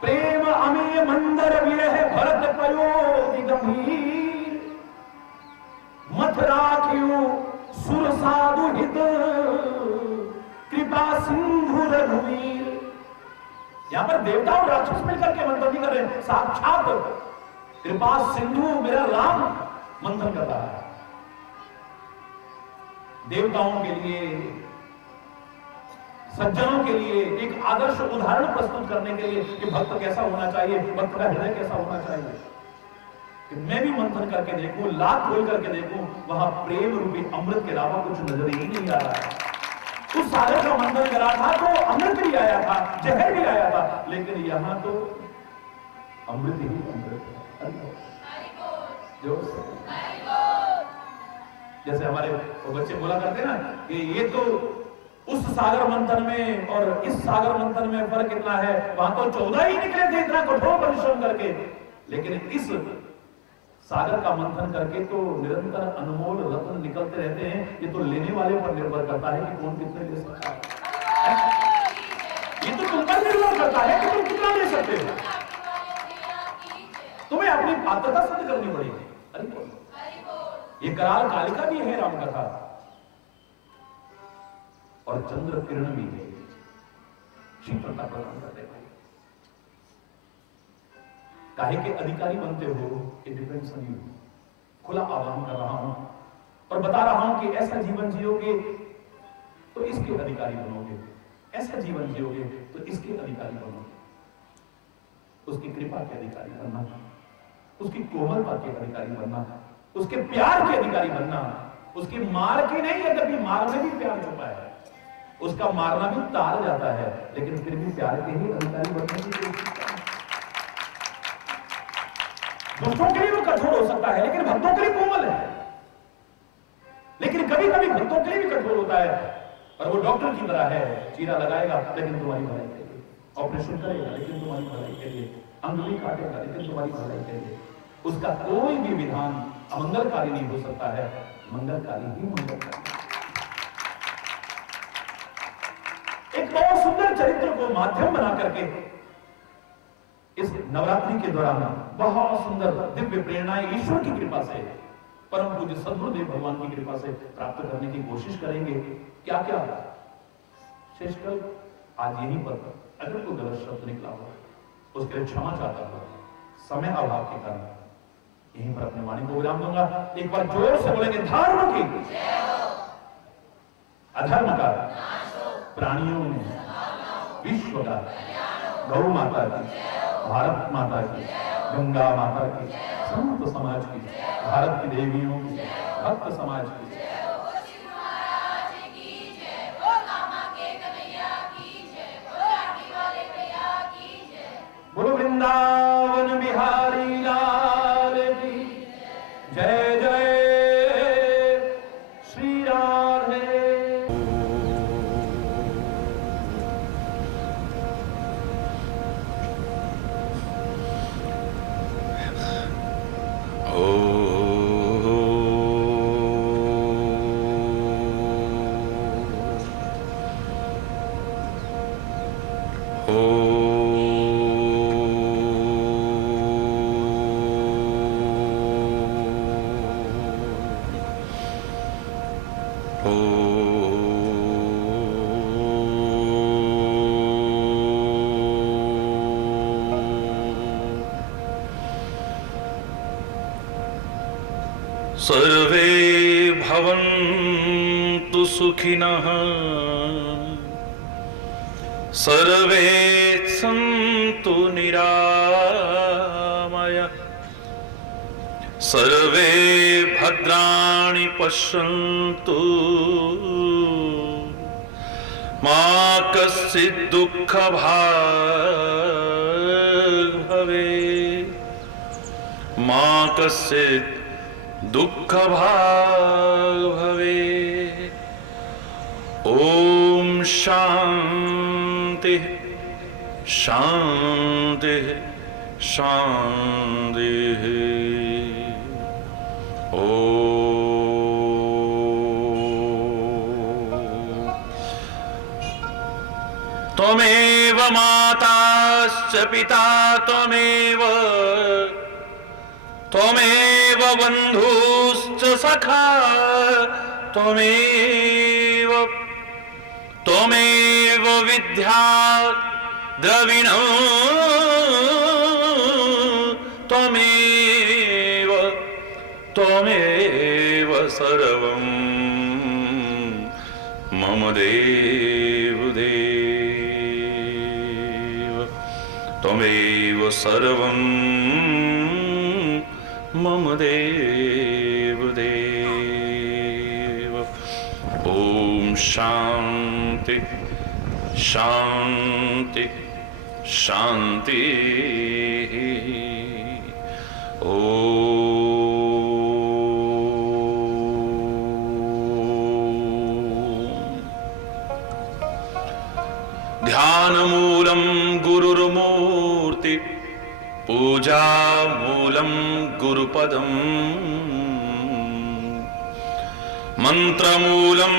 प्रेम अमेय मंदर विरह भरत पयोधि गंभीर, मत राखियो सुर साधु हित कृपा सिंधु रघुवीर। यहां पर देवता और राक्षस मिलकर के मंथन नहीं कर रहे, साक्षात कृपा सिंधु मेरा राम मंथन कर रहा है। देवताओं के लिए, सज्जनों के लिए एक आदर्श उदाहरण प्रस्तुत करने के लिए कि भक्त कैसा होना चाहिए, भक्त का हृदय कैसा होना चाहिए, कि मैं भी मंथन करके देखूं, लाख खोल करके देखूं, वहां प्रेम रूपी अमृत के अलावा कुछ नजर ही नहीं आ रहा है। उस सागर का मंथन करा था तो अमृत भी आया था, जहर भी आया था, लेकिन यहां तो अमृत ही अमृत है। जो जैसे हमारे बच्चे बोला करते ना कि ये तो उस सागर मंथन में और इस सागर मंथन में फर्क इतना है, वहां तो 14 ही निकले थे इतना कठोर परिश्रम करके, लेकिन इस सागर का मंथन करके तो निरंतर अनमोल रत्न निकलते रहते हैं। ये तो लेने वाले पर निर्भर करता है कि कौन कितने ले सकता है। ये तो तुम पर निर्भर करता है कि तुम कितना ले सकते हो। तुम्हें अपनी पात्रता सिद्ध करनी पड़ेगी। अरे ये कराल कालिका भी है राम कथा, और चंद्र किरण भी है, शीतलता प्रदान करते भाई। काहे के अधिकारी बनते हो, इट डिपेंड्स ऑन यू। खुला आह्वान कर रहा हूं और बता रहा हूं कि ऐसा जीवन जियोगे तो इसके अधिकारी बनोगे, ऐसा जीवन जियोगे तो इसके अधिकारी बनोगे। उसकी कृपा के अधिकारी बनना, उसकी कोमलता के अधिकारी बनना, उसके प्यार के अधिकारी बनना, उसकी मार के नहीं, यद्यपि मार में भी प्यार छुपा है, उसका मारना भी तार जाता है, लेकिन फिर भी प्यार के ही अधिकारी बनने की कोशिश करना। दुष्टों के लिए वो कठोर हो सकता है, लेकिन भक्तों के लिए कोमल है। लेकिन कभी कभी भक्तों के लिए भी कठोर होता है, और वो डॉक्टर की तरह है, चीरा लगाएगा लेकिन तुम्हारी भलाई के लिए, ऑपरेशन करेगा लेकिन तुम्हारी भलाई के लिए, अंगुली काटेगा लेकिन तुम्हारी भलाई के लिए। उसका कोई भी विधान अमंगलकारी नहीं हो सकता है, मंगलकारी ही मंगलकारी। एक बहुत सुंदर चरित्र को माध्यम बना करके इस नवरात्रि के दौरान बहुत सुंदर दिव्य प्रेरणाएं ईश्वर की कृपा से, परम पूज्य सद्गुरुदेव भगवान की कृपा से प्राप्त करने की कोशिश करेंगे। क्या क्या शेषकल आज यहीं पर, अगर कोई गलत शब्द निकला हो उसके लिए क्षमा चाहता हूं, समय अभाव के कारण यहीं पर अपने वाणी को विराम दूंगा। एक बार जोर से बोलेंगे, धर्म की, अधर्म का, प्राणियों में, विश्व का, गौ माता की, भारत माता की, गंगा माता की, संत समाज की, भारत की देवियों की, भक्त समाज की, बोलो वृंदावन बिहारी लाल की जय जय श्री राधे। सर्वे भवन्तु सुखिनः, सर्वे सन्तु निरामयाः, सर्वे भद्राणि पश्यन्तु, मा कश्चित् दुःखभाग् भवेत्, मा कश्चित् दुःखभाग् भवेत्। शांति शांति शांति। त्वमेव माताश्च पिता त्वमेव, त्वमेव बन्धुश्च सखा त्वमेव, त्वमेव विद्या द्रविणं त्वमेव, त्वमेव सर्वं मम देव देव, त्वमेव सर्वं मम देव देव। ओम शांति शांति शांति। ध्यान मूलम गुरुर्मूर्ति, पूजा मूलम गुरुपदम, मंत्रमूलम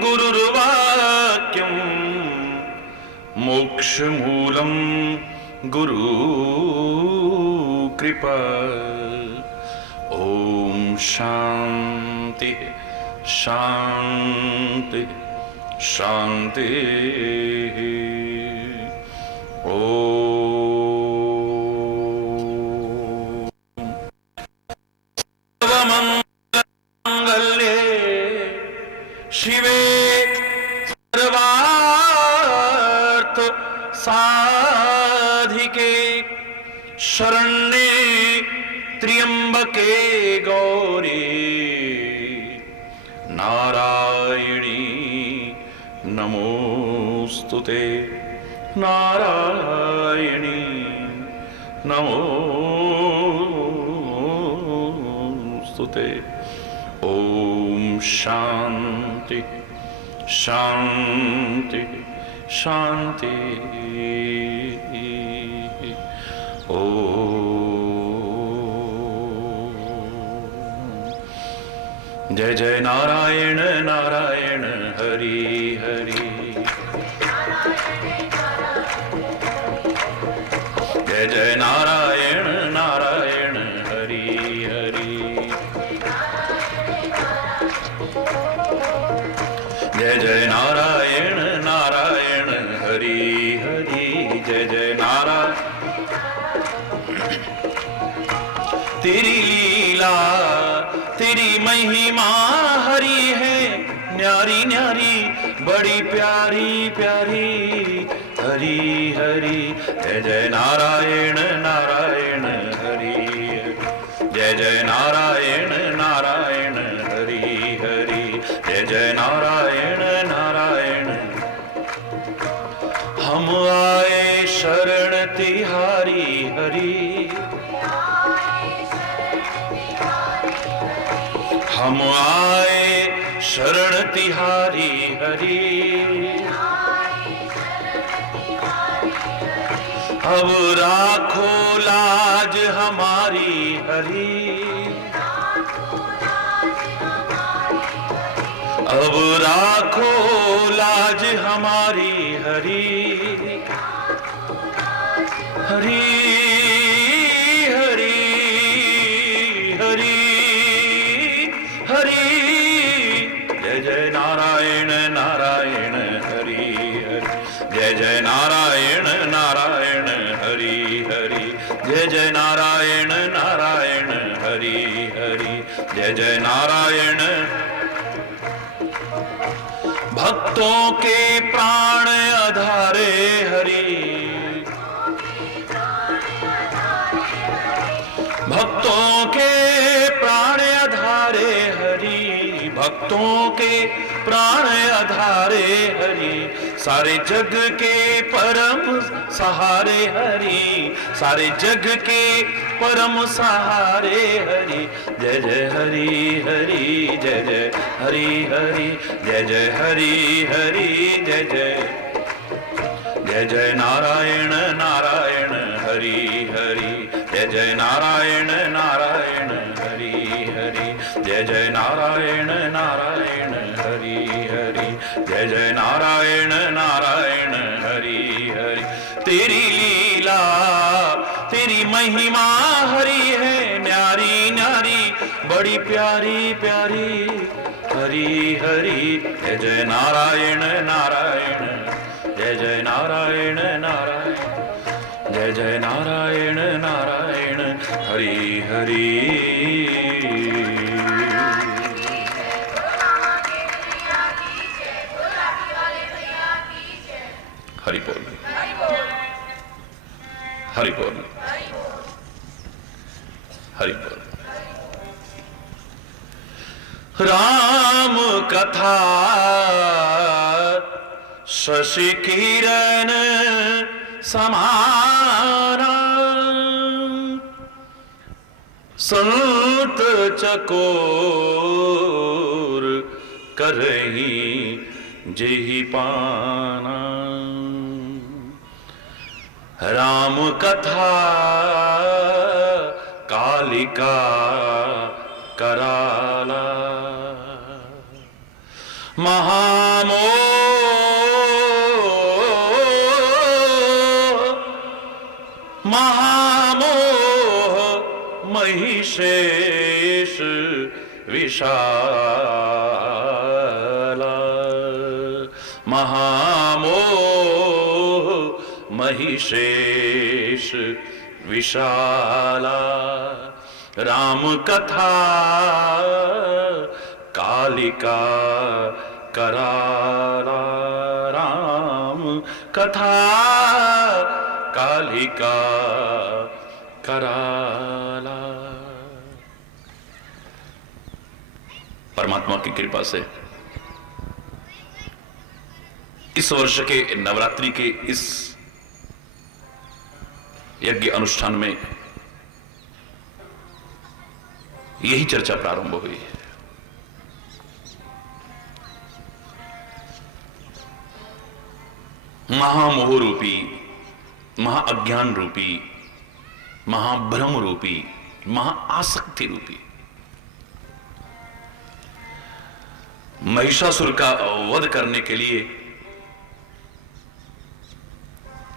गुरुर्वाक्यम, मोक्षमूलम गुरु कृपा। ओम शांति शांति शांति। सर्वमंगल्ये शिवे सर्वार्थ साधिके, शरण्ये त्र्यंबके गौरी नारायणी नमोस्तुते, नारायणी नमोस्तुते। ओम शांति शांति शांति। जय जय नारायण नारायण हरि हरि, जय जय नारायण नारायण हरि हरि, जय जय नारायण नारायण हरि हरि, जय जय नारायण। तेरी लीला तेरी महिमा हरि है, न्यारी न्यारी बड़ी प्यारी प्यारी हरि हरि, जय जय नारायण नारायण हरि, जय जय नारायण नारायण हरि हरि, जय जय नारायण नारायण। हम आए शरण तिहारी हरि, हम आए शरण तिहारी हरि, अब राखो लाज हमारी हरि, अब राखो लाज हमारी हरि हरि हरि हरि हरि, जय जय नारायण नारायण हरि हरि, जय जय नारायण नारायण हरि हरि, जय जय नारायण नारायण हरि हरि, जय जय नारायण। भक्तों के प्राण आधारे हरि, भक्तों के प्राण आधारे हरि, भक्तों के प्राण आधारे हरि, सारे जग के परम सहारे हरि, सारे जग के परम सहारे हरि। जय जय हरि हरि, जय जय हरि हरि, जय जय हरि हरि, जय जय जय जय नारायण नारायण हरि हरि, जय जय नारायण नारायण हरि हरि, जय जय नारायण नारायण हरि हरि, जय जय नारायण नारायण हरि हरि। तेरी लीला तेरी महिमा हरि है न्यारी न्यारी, बड़ी प्यारी प्यारी हरि हरि। जय जय नारायण नारायण, जय जय नारायण नारायण, जय जय नारायण नारायण हरि हरि। हरि बोल, हरि बोल, हरि बोल। राम कथा शशि किरण समाना, संत चकोर करही जेहि पाना। राम कथा कालिका कराला, महामोह महामोह महिषेश विशाला, महामोह महिषेश विशाला। राम कथा कालिका कराला, राम कथा कालिका कराला। परमात्मा की कृपा से इस वर्ष के नवरात्रि के इस यज्ञ अनुष्ठान में यही चर्चा प्रारंभ हुई है। महामोह रूपी, महाअज्ञान रूपी, महाभ्रम रूपी, महाआसक्ति रूपी महिषासुर का वध करने के लिए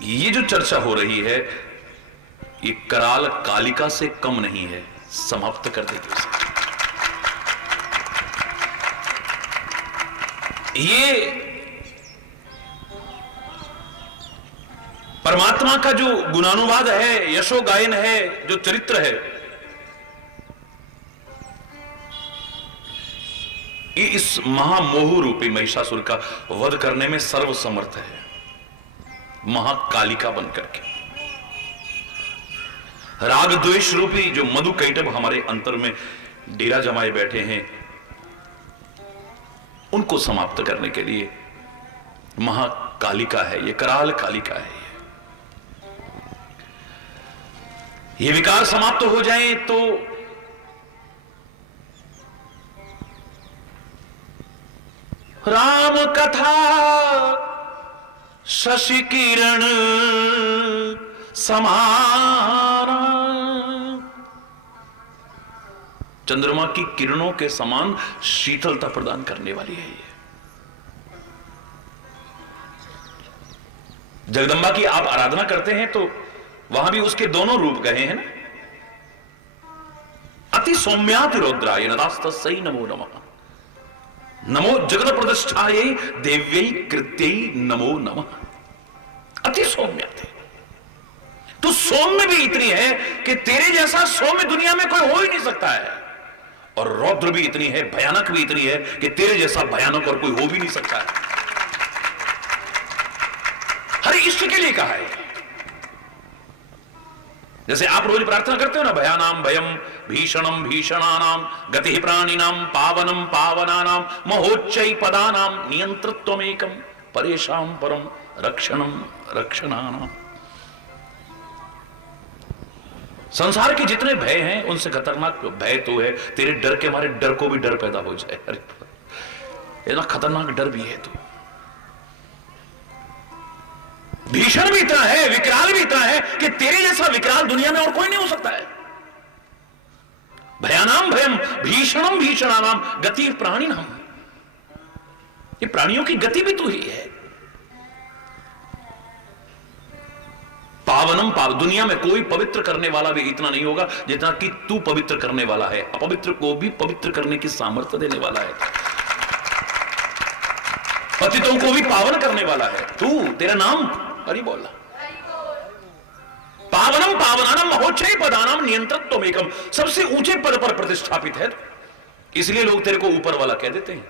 ये जो चर्चा हो रही है, ये कराल कालिका से कम नहीं है। समाप्त कर देगी उसे। ये परमात्मा का जो गुणानुवाद है, यशो गायन है, जो चरित्र है, ये इस महामोह रूपी महिषासुर का वध करने में सर्वसमर्थ है, महाकालिका बनकर के। राग द्वेष रूपी जो मधु कैटभ हमारे अंतर में डेरा जमाए बैठे हैं, उनको समाप्त करने के लिए महाकालिका है, ये कराल कालिका है। ये विकार समाप्त हो जाए तो राम कथा शशि किरण समाना, चंद्रमा की किरणों के समान शीतलता प्रदान करने वाली है ये। जगदंबा की आप आराधना करते हैं तो वहां भी उसके दोनों रूप कहे हैं ना। अति सौम्याति रुद्राय नदास्तस्यै नमो नमः, नमो जगत प्रतिष्ठायै देव्यै कृत्यै नमो नमः। अति सौम्याति, तो सौम्य भी इतनी है कि तेरे जैसा सौम्य दुनिया में कोई हो ही नहीं सकता है, और रौद्र भी इतनी है, भयानक भी इतनी है कि तेरे जैसा भयानक और कोई हो भी नहीं सकता है। हर इष्ट के लिए कहा है। जैसे आप रोज प्रार्थना करते हो ना, भयानाम भयम भीषणम भीषणानाम गति प्राणिनाम पावनम पावनानाम महोच्चै पदानाम नियंत्रत्वमेकम परेशान परम रक्षणम रक्षणानाम। संसार के जितने भय हैं उनसे खतरनाक भय तो है तेरे डर के मारे डर को भी डर पैदा हो जाए। अरे इतना खतरनाक डर भी है तो भीषण भी इतना है, विकराल भी इतना है कि तेरे जैसा विकराल दुनिया में और कोई नहीं हो सकता है। भयानाम भयम भीषणम भीषणानाम गति प्राणिनाम, ये प्राणियों की गति भी तू ही है। पावनम पाव, दुनिया में कोई पवित्र करने वाला भी इतना नहीं होगा जितना कि तू पवित्र करने वाला है। अपवित्र को भी पवित्र करने की सामर्थ्य देने वाला है, पतितों को भी पावन करने वाला है तू। तेरा नाम हरि बोला। पावनम पावनानम महोच्चै पदानाम नियंत्रत्वमेकम, सबसे ऊंचे पद पर प्रतिष्ठापित है, इसलिए लोग तेरे को ऊपर वाला कह देते हैं।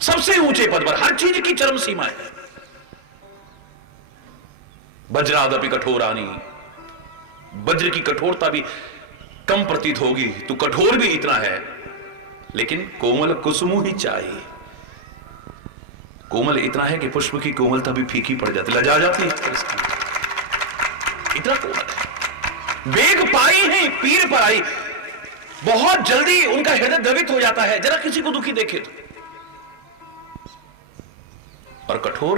सबसे ऊंचे पद पर, हर चीज की चरम सीमा है। वज्रादपि कठोरानी, वज्र की कठोरता भी कम प्रतीत होगी, तू कठोर भी इतना है, लेकिन कोमल कुसुम ही चाहिए। कोमल इतना है कि पुष्प की कोमलता भी फीकी पड़ जाती, लजा जाती है, इतना कोमल है। बेग पाई है पीर पर आई, बहुत जल्दी उनका हृदय द्रवित हो जाता है जरा किसी को दुखी देखे तो। और कठोर,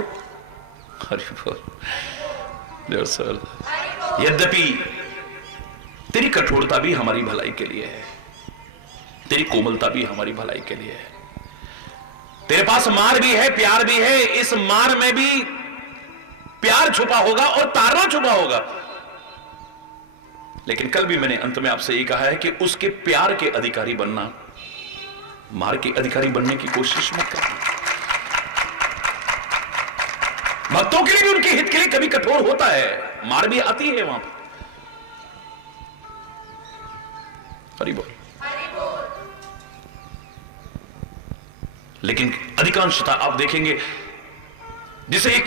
यद्यपि तेरी कठोरता भी हमारी भलाई के लिए है, तेरी कोमलता भी हमारी भलाई के लिए है। तेरे पास मार भी है, प्यार भी है, इस मार में भी प्यार छुपा होगा और तारना छुपा होगा। लेकिन कल भी मैंने अंत में आपसे ये कहा है कि उसके प्यार के अधिकारी बनना, मार के अधिकारी बनने की कोशिश मत करना। भक्तों के लिए भी, उनके हित के लिए कभी कठोर होता है, मार भी आती है वहां पर। हरि बोल। लेकिन अधिकांशता आप देखेंगे जिसे एक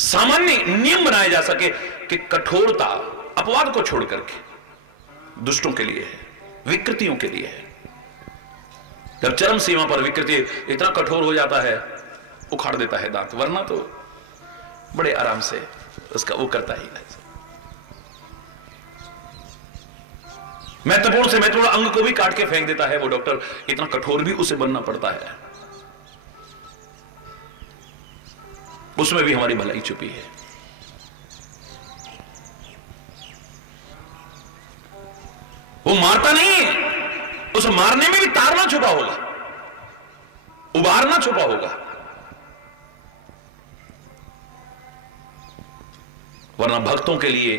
सामान्य नियम बनाया जा सके कि कठोरता अपवाद को छोड़ करके दुष्टों के लिए है, विकृतियों के लिए है। जब चरम सीमा पर विकृति इतना कठोर हो जाता है, उखाड़ देता है दांत, वरना तो बड़े आराम से उसका वो करता ही नहीं। महत्वपूर्ण से महत्वपूर्ण अंग को भी काट के फेंक देता है वो डॉक्टर, इतना कठोर भी उसे बनना पड़ता है। उसमें भी हमारी भलाई छुपी है। वो मारता नहीं है, उस मारने में भी तारना छुपा होगा, उबारना छुपा होगा, वरना भक्तों के लिए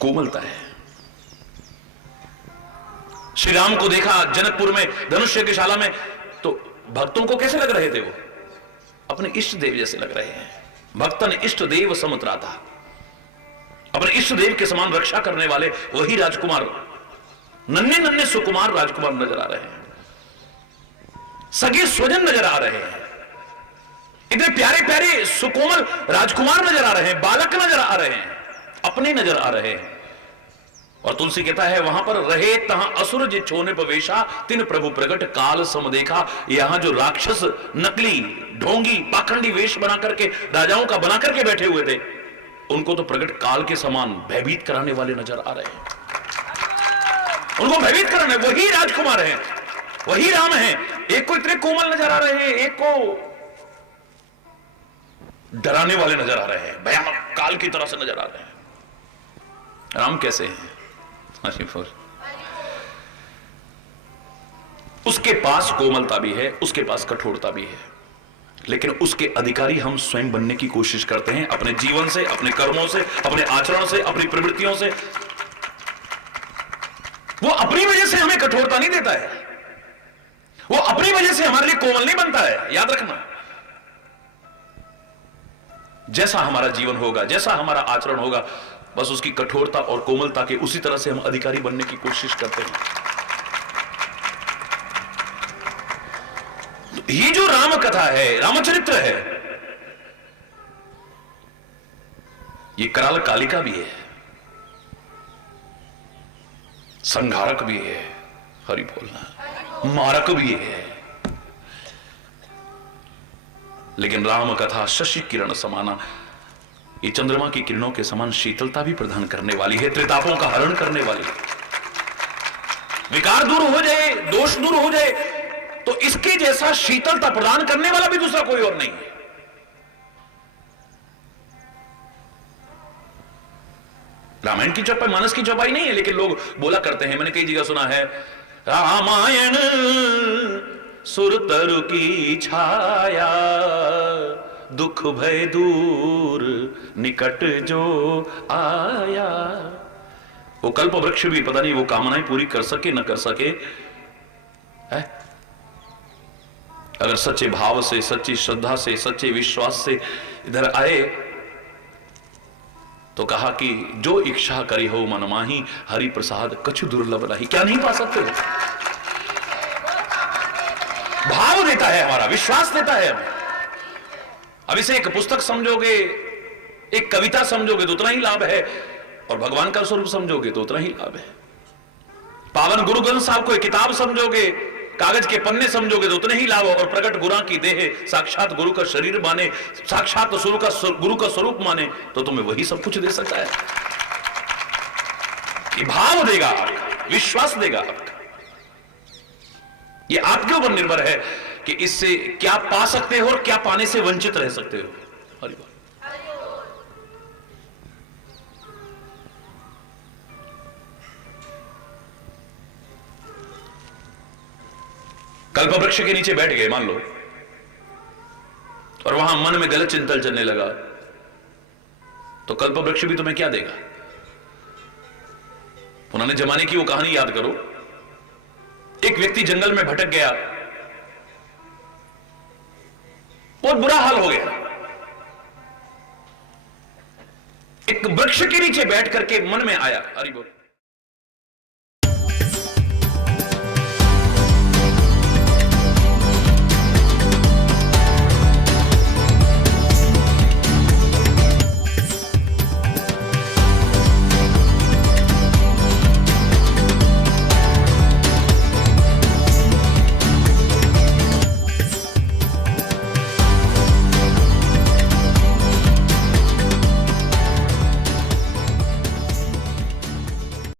कोमलता है। श्री राम को देखा जनकपुर में धनुष यज्ञशाला में, तो भक्तों को कैसे लग रहे थे? वो अपने इष्ट देव जैसे लग रहे हैं। भक्तन इष्ट देव समुद्राता, अपने इष्ट देव के समान रक्षा करने वाले वही राजकुमार, नन्हे नन्हे सुकुमार राजकुमार नजर आ रहे हैं, सगे स्वजन नजर आ रहे हैं, इतने प्यारे प्यारे सुकोमल राजकुमार नजर आ रहे हैं, बालक नजर आ रहे हैं, अपने नजर आ रहे हैं। और तुलसी कहता है वहां पर रहे तहां असुर जे छोने पवेशा, तिन प्रभु प्रगट काल सम देखा। यहां जो राक्षस नकली ढोंगी पाखंडी वेश बना करके राजाओं का बना करके बैठे हुए थे, उनको तो प्रगट काल के समान भयभीत कराने वाले नजर आ रहे हैं। उनको भयभीत कराने वही राजकुमार हैं, वही राम हैं। एक को इतने कोमल नजर आ रहे हैं, एक को डराने वाले नजर आ रहे हैं, भयानक काल की तरह से नजर आ रहे हैं। राम कैसे हैं? उसके पास कोमलता भी है, उसके पास कठोरता भी है, लेकिन उसके अधिकारी हम स्वयं बनने की कोशिश करते हैं, अपने जीवन से, अपने कर्मों से, अपने आचरण से, अपनी प्रवृत्तियों से। वो अपनी वजह से हमें कठोरता नहीं देता है, वो अपनी वजह से हमारे लिए कोमल नहीं बनता है। याद रखना, जैसा हमारा जीवन होगा, जैसा हमारा आचरण होगा, बस उसकी कठोरता और कोमलता के उसी तरह से हम अधिकारी बनने की कोशिश करते हैं। ये जो राम कथा है, रामचरित्र है, ये कराल कालिका भी है। संहारक भी है, हरि बोलना, मारक भी है। लेकिन राम कथा शशि किरण समाना, ये चंद्रमा की किरणों के समान शीतलता भी प्रदान करने वाली है, त्रितापों का हरण करने वाली है। विकार दूर हो जाए, दोष दूर हो जाए, तो इसके जैसा शीतलता प्रदान करने वाला भी दूसरा कोई और नहीं है। रामायण की चौपाई मानस की चौपाई नहीं है, लेकिन लोग बोला करते हैं, मैंने कई जगह सुना है, रामायण सुरतरु की छाया, दुख भय दूर निकट जो आया। वो कल्प वृक्ष भी पता नहीं वो कामनाएं पूरी कर सके न कर सके है? अगर सच्चे भाव से, सच्ची श्रद्धा से, सच्चे विश्वास से इधर आए तो कहा कि जो इच्छा करी हो मन माही, हरि प्रसाद कछु दुर्लभ नहीं। क्या नहीं पा सकते हो? भाव देता है हमारा, विश्वास देता है हमें। अब इसे एक पुस्तक समझोगे, एक कविता समझोगे तो उतना ही लाभ है, और भगवान का स्वरूप समझोगे तो उतना ही लाभ है। पावन गुरु ग्रंथ साहब को एक किताब समझोगे, कागज के पन्ने समझोगे तो उतने ही लाभ, और प्रकट गुरा की देह, साक्षात गुरु का शरीर माने, साक्षात गुरु का स्वरूप माने, तो तुम्हें वही सब कुछ दे सकता है। ये भाव देगा आपका, विश्वास देगा आपका। ये आपके ऊपर निर्भर है कि इससे क्या पा सकते हो और क्या पाने से वंचित रह सकते हो। हरि बोल। कल्प वृक्ष के नीचे बैठ गए मान लो, और वहां मन में गलत चिंतन चलने लगा, तो कल्प वृक्ष भी तुम्हें क्या देगा? पुराने जमाने की वो कहानी याद करो। एक व्यक्ति जंगल में भटक गया, बहुत बुरा हाल हो गया। एक वृक्ष के नीचे बैठ करके मन में आया, हरि बोल,